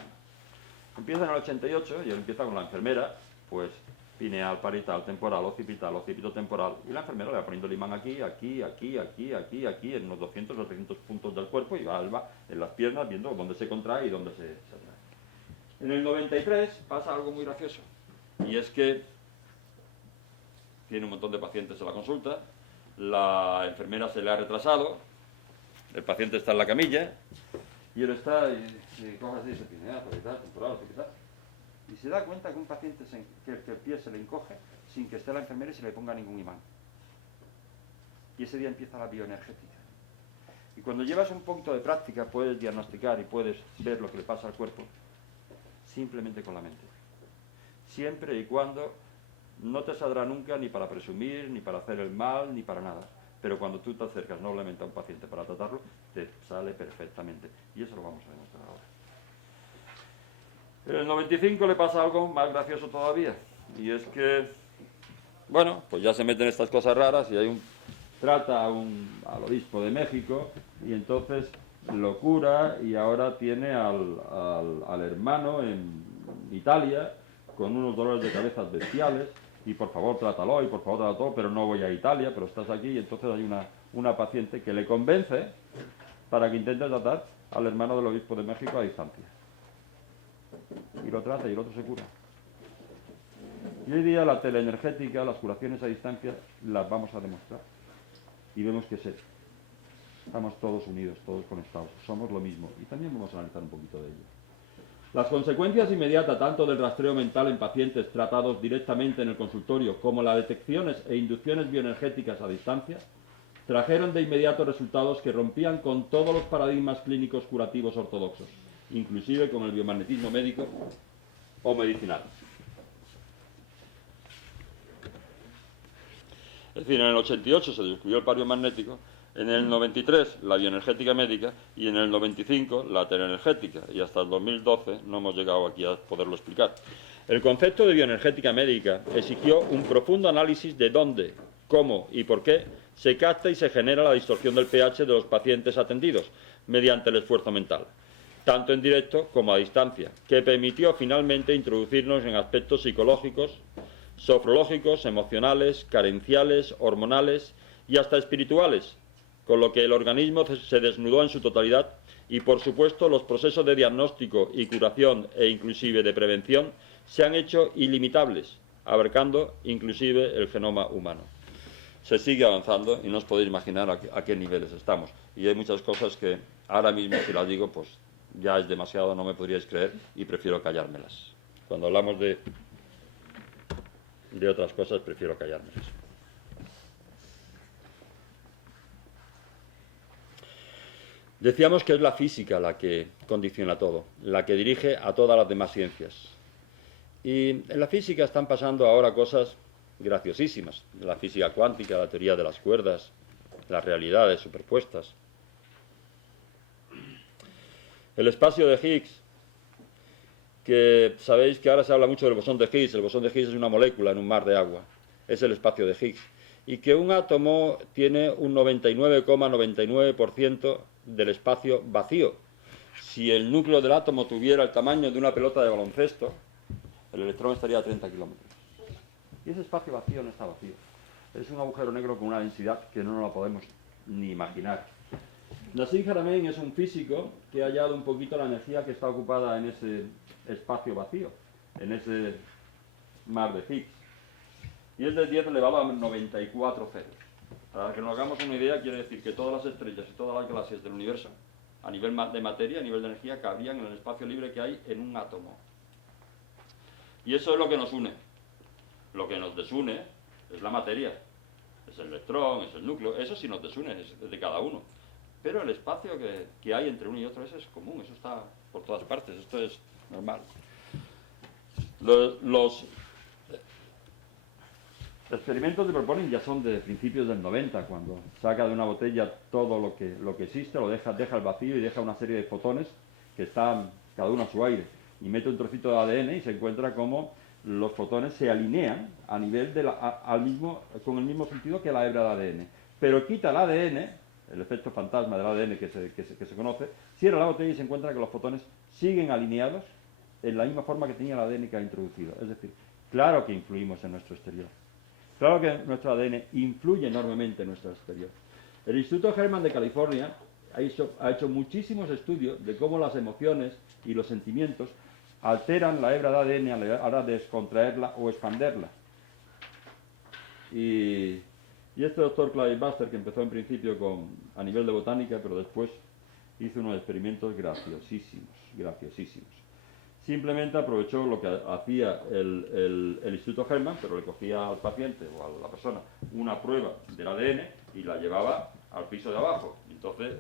Empieza en el 88 y él empieza con la enfermera, pues pineal, parital, temporal, occipital, occipitotemporal, y la enfermera le va poniendo el imán aquí, aquí, aquí, aquí, aquí, aquí, en unos 200 o 300 puntos del cuerpo, y va en las piernas viendo dónde se contrae y dónde se atrae. En el 93 pasa algo muy gracioso, y es que tiene un montón de pacientes en la consulta, la enfermera se le ha retrasado, el paciente está en la camilla, y él está, y coge así, se pineal, parital, temporal, occipital. Y se da cuenta que un paciente que el pie se le encoge sin que esté la enfermera y se le ponga ningún imán. Y ese día empieza la bioenergética. Y cuando llevas un poquito de práctica puedes diagnosticar y puedes ver lo que le pasa al cuerpo simplemente con la mente. Siempre y cuando no te saldrá nunca ni para presumir, ni para hacer el mal, ni para nada. Pero cuando tú te acercas noblemente a un paciente para tratarlo, te sale perfectamente. Y eso lo vamos a demostrar ahora. En el 95 le pasa algo más gracioso todavía, y es que, bueno, pues ya se meten estas cosas raras y trata al obispo de México y entonces lo cura y ahora tiene al hermano en Italia con unos dolores de cabeza bestiales y por favor trátalo, pero no voy a Italia, pero estás aquí, y entonces hay una paciente que le convence para que intente tratar al hermano del obispo de México a distancia. Y lo trata y el otro se cura. Y hoy día la teleenergética, las curaciones a distancia, las vamos a demostrar. Y vemos que estamos todos unidos, todos conectados, somos lo mismo. Y también vamos a analizar un poquito de ello. Las consecuencias inmediatas tanto del rastreo mental en pacientes tratados directamente en el consultorio como las detecciones e inducciones bioenergéticas a distancia trajeron de inmediato resultados que rompían con todos los paradigmas clínicos curativos ortodoxos, inclusive con el biomagnetismo médico o medicinal. Es decir, en el 88 se descubrió el par biomagnético, en el 93 la bioenergética médica y en el 95 la teleenergética, y hasta el 2012 no hemos llegado aquí a poderlo explicar. El concepto de bioenergética médica exigió un profundo análisis de dónde, cómo y por qué se capta y se genera la distorsión del pH de los pacientes atendidos mediante el esfuerzo mental, tanto en directo como a distancia, que permitió finalmente introducirnos en aspectos psicológicos, sofrológicos, emocionales, carenciales, hormonales y hasta espirituales, con lo que el organismo se desnudó en su totalidad y, por supuesto, los procesos de diagnóstico y curación e inclusive de prevención se han hecho ilimitables, abarcando inclusive el genoma humano. Se sigue avanzando y no os podéis imaginar a qué niveles estamos. Y hay muchas cosas que ahora mismo, si las digo, pues ya es demasiado, no me podríais creer y prefiero callármelas. Cuando hablamos de otras cosas, prefiero callármelas. Decíamos que es la física la que condiciona todo, la que dirige a todas las demás ciencias. Y en la física están pasando ahora cosas graciosísimas. La física cuántica, la teoría de las cuerdas, las realidades superpuestas. El espacio de Higgs, que sabéis que ahora se habla mucho del bosón de Higgs. El bosón de Higgs es una molécula en un mar de agua. Es el espacio de Higgs. y que un átomo tiene un 99,99% del espacio vacío. Si el núcleo del átomo tuviera el tamaño de una pelota de baloncesto, el electrón estaría a 30 kilómetros. Y ese espacio vacío no está vacío. Es un agujero negro con una densidad que no nos la podemos ni imaginar. Nassim Haramein es un físico que ha hallado un poquito la energía que está ocupada en ese espacio vacío, en ese mar de Higgs. Y es de 10 elevado a 94 ceros. Para que nos hagamos una idea, quiere decir que todas las estrellas y todas las galaxias del universo, a nivel de materia, a nivel de energía, cabrían en el espacio libre que hay en un átomo. Y eso es lo que nos une. Lo que nos desune es la materia. Es el electrón, es el núcleo, eso sí nos desune, es de cada uno. Pero el espacio que hay entre uno y otro, ese es común, eso está por todas partes, esto es normal. Los experimentos de Proponing ya son de principios del 90, cuando saca de una botella todo lo que existe, lo deja al vacío y deja una serie de fotones que están cada uno a su aire, y mete un trocito de ADN y se encuentra como los fotones se alinean a nivel con el mismo sentido que la hebra de ADN, pero quita el ADN, el efecto fantasma del ADN que se conoce, cierra la botella y se encuentra que los fotones siguen alineados en la misma forma que tenía el ADN que ha introducido. Es decir, claro que influimos en nuestro exterior. Claro que nuestro ADN influye enormemente en nuestro exterior. El Instituto Hermann de California ha hecho muchísimos estudios de cómo las emociones y los sentimientos alteran la hebra de ADN a la hora de descontraerla o expanderla. Y este doctor Clive Buster, que empezó en principio a nivel de botánica, pero después hizo unos experimentos graciosísimos. Simplemente aprovechó lo que hacía el Instituto Hermann, pero le cogía al paciente o a la persona una prueba del ADN y la llevaba al piso de abajo. Entonces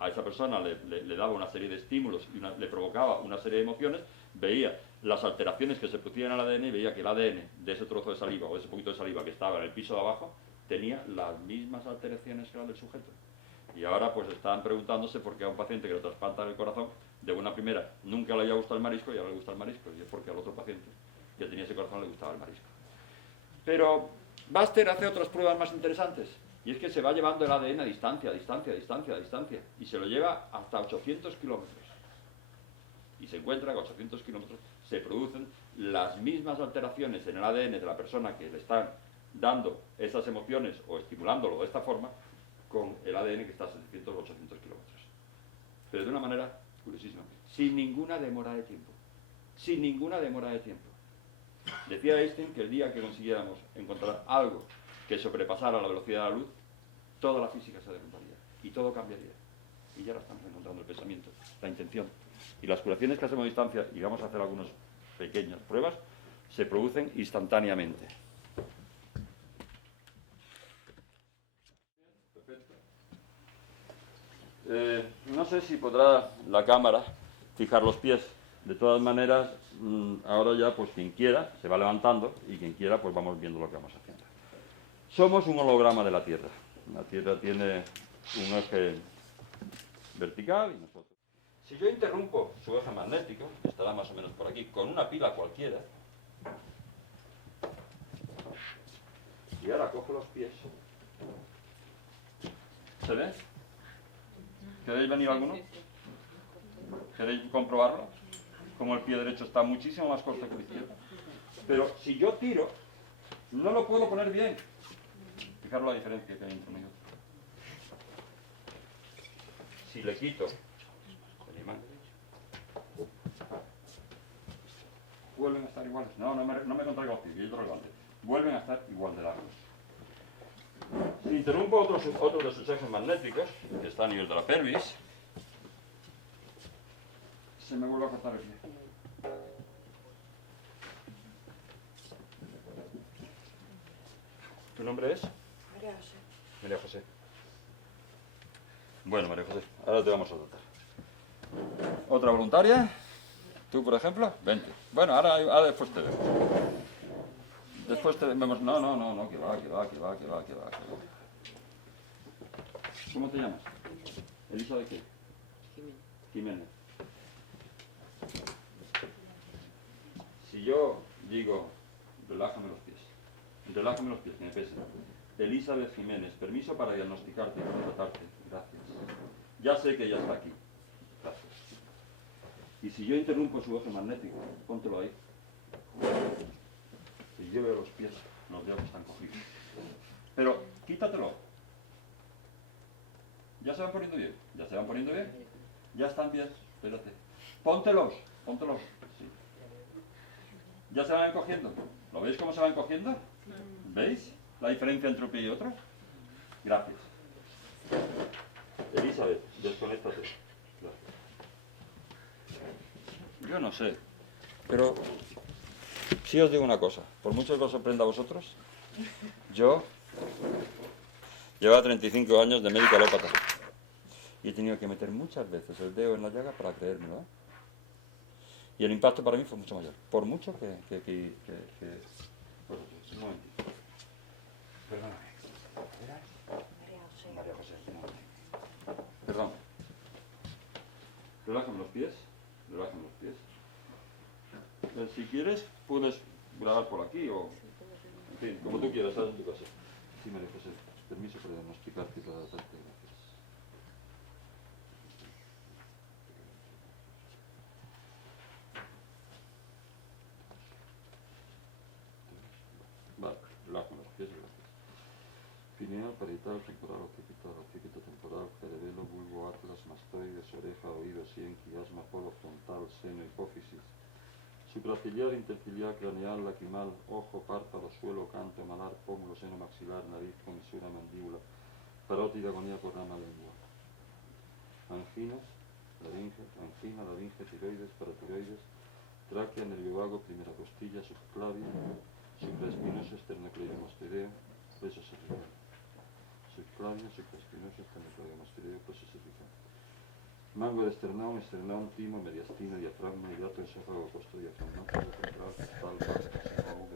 a esa persona le daba una serie de estímulos y le provocaba una serie de emociones, veía las alteraciones que se producían en el ADN y veía que el ADN de ese trozo de saliva o ese poquito de saliva que estaba en el piso de abajo tenía las mismas alteraciones que las del sujeto. Y ahora pues están preguntándose por qué a un paciente que le trasplantan el corazón, de buena primera nunca le haya gustado el marisco y ahora le gusta el marisco, y es porque al otro paciente que tenía ese corazón le gustaba el marisco. Pero Buster hace otras pruebas más interesantes, y es que se va llevando el ADN a distancia, y se lo lleva hasta 800 kilómetros. Y se encuentra que a 800 kilómetros se producen las mismas alteraciones en el ADN de la persona que le están dando esas emociones o estimulándolo de esta forma con el ADN que está a 700 o 800 kilómetros. Pero de una manera curiosísima, sin ninguna demora de tiempo. Decía Einstein que el día que consiguiéramos encontrar algo que sobrepasara la velocidad de la luz, toda la física se derrumbaría y todo cambiaría. Y ya lo estamos encontrando, el pensamiento, la intención. Y las curaciones que hacemos a distancia, y vamos a hacer algunas pequeñas pruebas, se producen instantáneamente. No sé si podrá la cámara fijar los pies. De todas maneras, ahora ya pues quien quiera se va levantando y quien quiera pues vamos viendo lo que vamos haciendo. Somos un holograma de la Tierra. La Tierra tiene un eje vertical y nosotros. Si yo interrumpo su eje magnético, que estará más o menos por aquí, con una pila cualquiera, y ahora cojo los pies, ¿se ve? ¿Queréis venir alguno? ¿Queréis comprobarlo? Como el pie derecho está muchísimo más corto que el izquierdo. Pero si yo tiro, no lo puedo poner bien. Fijaros la diferencia que hay entre uno y otro. Si le quito el imán, vuelven a estar iguales. No me contraigo los pies, yo otro levante. Vuelven a estar igual de largos. Si interrumpo otro de sus ejes magnéticos, que está a nivel de la pelvis, se me vuelve a cortar el pie. ¿Tu nombre es? María José. María José. Bueno, María José, ahora te vamos a tratar. ¿Otra voluntaria? ¿Tú, por ejemplo? Vente. Bueno, ahora después te vemos. Después te vemos. No, que va. ¿Cómo te llamas? ¿Elisa de qué? Jiménez. Si yo digo, relájame los pies, que me pesen, Elizabeth Jiménez, permiso para diagnosticarte y tratarte. Gracias. Ya sé que ella está aquí. Gracias. Y si yo interrumpo su eje magnético, póntelo ahí. Y yo veo los pies, los dedos están cogidos. Pero quítatelo. ¿Ya se van poniendo bien? ¿Ya se van poniendo bien? ¿Ya están bien? Espérate. Póntelos, póntelos. Sí. ¿Ya se van encogiendo? ¿Lo veis cómo se van encogiendo? ¿Veis la diferencia entre un pie y otro? Gracias. Elizabeth, desconéctate. Gracias. Yo no sé, pero sí os digo una cosa. Por mucho que os sorprenda a vosotros, yo llevaba 35 años de médico alópata y he tenido que meter muchas veces el dedo en la llaga para creérmelo, ¿eh? Y el impacto para mí fue mucho mayor. Por mucho que... Bueno, un momentito. Perdóname. María José. Un momentito. Perdón. Relájame los pies. Relájame los pies. Si quieres, puedes grabar por aquí o... En fin, como tú quieras, haz en tu casa. Sí, María José. Permiso para diagnosticarte y para darte gracias. Vale, relájame los pies, gracias. Pineal, parietal, temporal, occipito temporal, cerebelo, bulbo, atlas, mastoides, oreja, oído, sien, quiasma, polo frontal, seno, hipófisis. Supraciliar, interciliar, craneal, lacrimal, ojo, párpado, suelo, canto, malar, pómulo, seno maxilar, nariz, comisura, mandíbula, parótida, agonía por rama, lengua. Angina, laringe, tiroides, paratiroides, tráquea, nervio vago, primera costilla, subclavia, supraespinoso, esternocleidomastoideo, preso cervical. Subclavia, supraespinoso, esternocleidomastoideo, preso cervical. Mango de esternón, timo, mediastino, diafragma, hiato, esófago, costo, diafragmático, central, costal, vasto,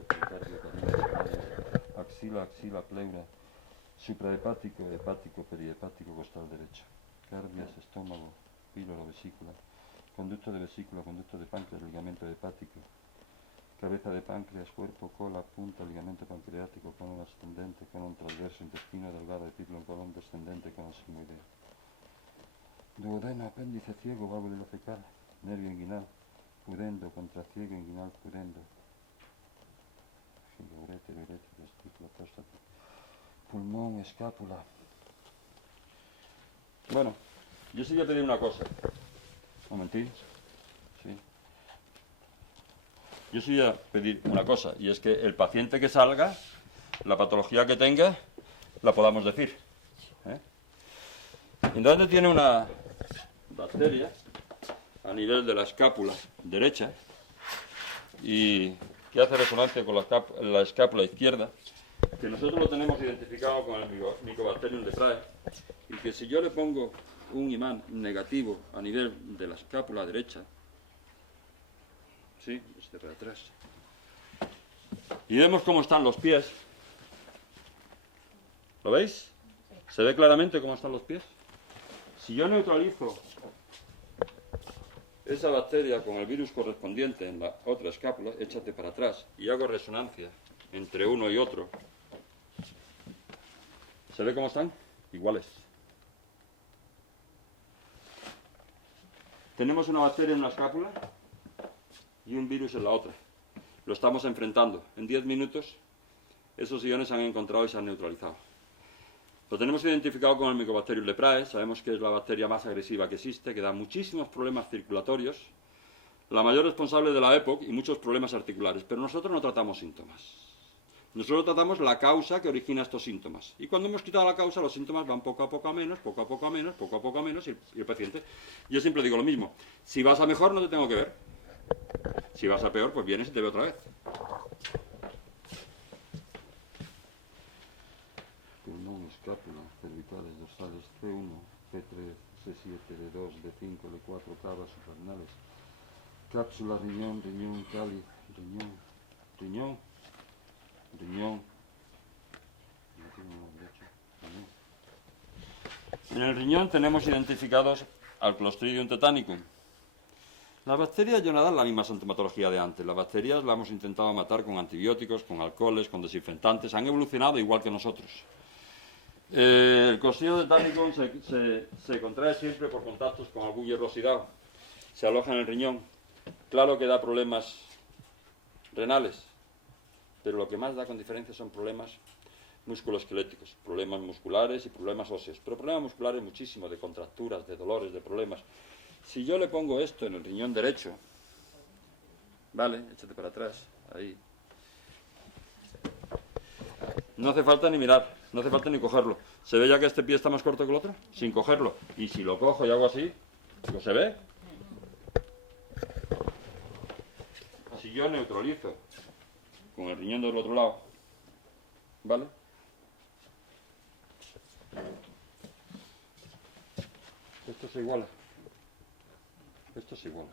pericardio, canino, axila, pleura, suprahepático, hepático, perihepático, costal derecho. Cardias, estómago, píloro, vesícula, conducto de vesícula, conducto de páncreas, ligamento hepático, cabeza de páncreas, cuerpo, cola, punta, ligamento pancreático, colon ascendente, colon transverso, intestino delgado, epítelon, colon descendente, colon sigmoideo. Duodeno, apéndice ciego, válvula fecal, nervio inguinal, pudendo, contraciego, inguinal, pudendo. Urétero, testícula, próstata, pulmón, escápula. Bueno, yo sí voy a pedir una cosa. Un momentín. Sí. Yo sí voy a pedir una cosa, y es que el paciente que salga, la patología que tenga, la podamos decir. Entonces tiene una bacteria a nivel de la escápula derecha y que hace resonancia con la escápula izquierda, que nosotros lo tenemos identificado con el Mycobacterium leprae, y que si yo le pongo un imán negativo a nivel de la escápula derecha, sí, este para atrás, y vemos cómo están los pies, ¿lo veis? ¿Se ve claramente cómo están los pies? Si yo neutralizo esa bacteria con el virus correspondiente en la otra escápula, échate para atrás, y hago resonancia entre uno y otro, ¿se ve cómo están? Iguales. Tenemos una bacteria en una escápula y un virus en la otra. Lo estamos enfrentando. En 10 minutos esos iones se han encontrado y se han neutralizado. Lo tenemos identificado con el Mycobacterium leprae, sabemos que es la bacteria más agresiva que existe, que da muchísimos problemas circulatorios, la mayor responsable de la EPOC y muchos problemas articulares, pero nosotros no tratamos síntomas. Nosotros tratamos la causa que origina estos síntomas. Y cuando hemos quitado la causa, los síntomas van poco a poco a menos, poco a poco a menos, poco a poco a menos, y el paciente... Yo siempre digo lo mismo, si vas a mejor no te tengo que ver. Si vas a peor, pues vienes y te veo otra vez. Pulmón, escápula, cervicales, dorsales, C1, C3, C7, D2, D5, D4, cabras, suprarrenales, cápsula, riñón, cáliz, riñón. En el riñón tenemos identificados al Clostridium tetanicum, Las bacterias, Jonathan, la misma sintomatología de antes. Las bacterias las hemos intentado matar con antibióticos, con alcoholes, con desinfectantes. Han evolucionado igual que nosotros. El Clostridium tetanium se contrae siempre por contactos con algún hierro oxidado. Se aloja en el riñón. Claro que da problemas renales, pero lo que más da con diferencia son problemas musculoesqueléticos, problemas musculares y problemas óseos. Pero problemas musculares muchísimo, de contracturas, de dolores, de problemas. Si yo le pongo esto en el riñón derecho, vale, échate para atrás, ahí. No hace falta ni mirar, no hace falta ni cogerlo. ¿Se ve ya que este pie está más corto que el otro? Sin cogerlo. Y si lo cojo y hago así, ¿lo se ve? Si yo neutralizo con el riñón del otro lado, ¿vale? Esto se iguala. Esto se iguala.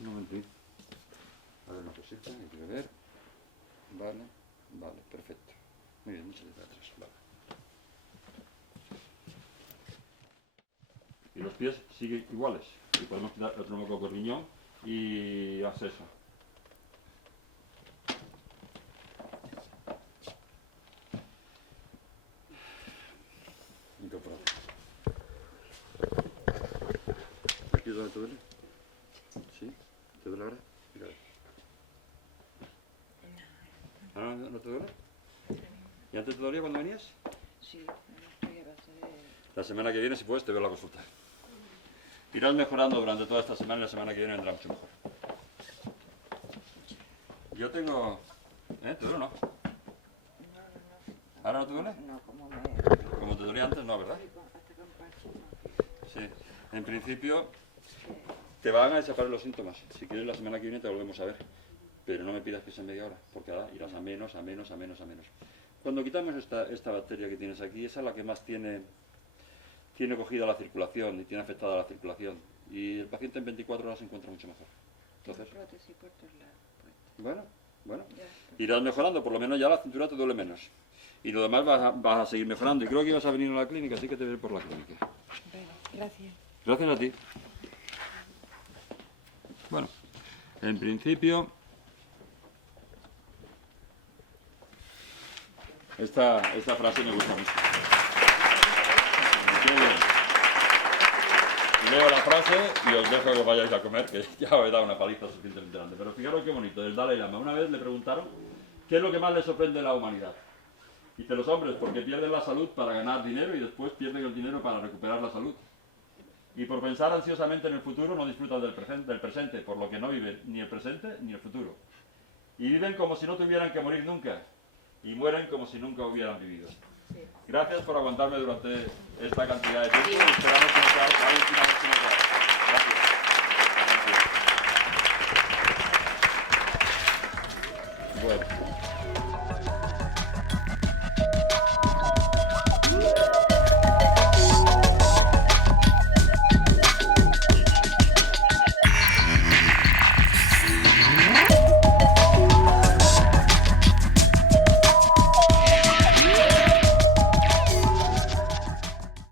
Un momentín. A ver una cosita, hay que ver. Vale, vale, perfecto. Muy bien, muchas gracias. Vale. Y los pies siguen iguales. Y podemos quitar el neumococo riñón y acceso. Incorporado. ¿Aquí es donde te duele? ¿Sí? ¿Te duele ahora? Mira. ¿Ahora no te duele? ¿Y antes te dolía cuando venías? Sí, estoy a base de... La semana que viene, si puedes, te veo la consulta. Irás mejorando durante toda esta semana y la semana que viene vendrá mucho mejor. Yo tengo... ¿Te duele o no? ¿Ahora no te duele? No, como me... Como te dolía antes, no, ¿verdad? Sí. En principio, te van a desaparecer los síntomas. Si quieres, la semana que viene te volvemos a ver. Pero no me pidas que sea media hora, porque ahora irás a menos, a menos, a menos, a menos. Cuando quitamos esta bacteria que tienes aquí, esa es la que más tiene cogida la circulación y tiene afectada la circulación. Y el paciente en 24 horas se encuentra mucho mejor. Entonces, bueno, irás mejorando, por lo menos ya la cintura te duele menos. Y lo demás vas a seguir mejorando. Y creo que ibas a venir a la clínica, así que te veré por la clínica. Bueno, gracias. Gracias a ti. Bueno, en principio... Esta frase me gusta mucho. Leo la frase y os dejo que vayáis a comer, que ya os he dado una paliza suficientemente grande. Pero fijaros qué bonito, el Dalai Lama. Una vez le preguntaron qué es lo que más le sorprende de la humanidad. Dice, los hombres, porque pierden la salud para ganar dinero y después pierden el dinero para recuperar la salud. Y por pensar ansiosamente en el futuro no disfrutan del presente, por lo que no viven ni el presente ni el futuro. Y viven como si no tuvieran que morir nunca. Y mueren como si nunca hubieran vivido. Gracias por aguantarme durante esta cantidad de tiempo. Esperamos que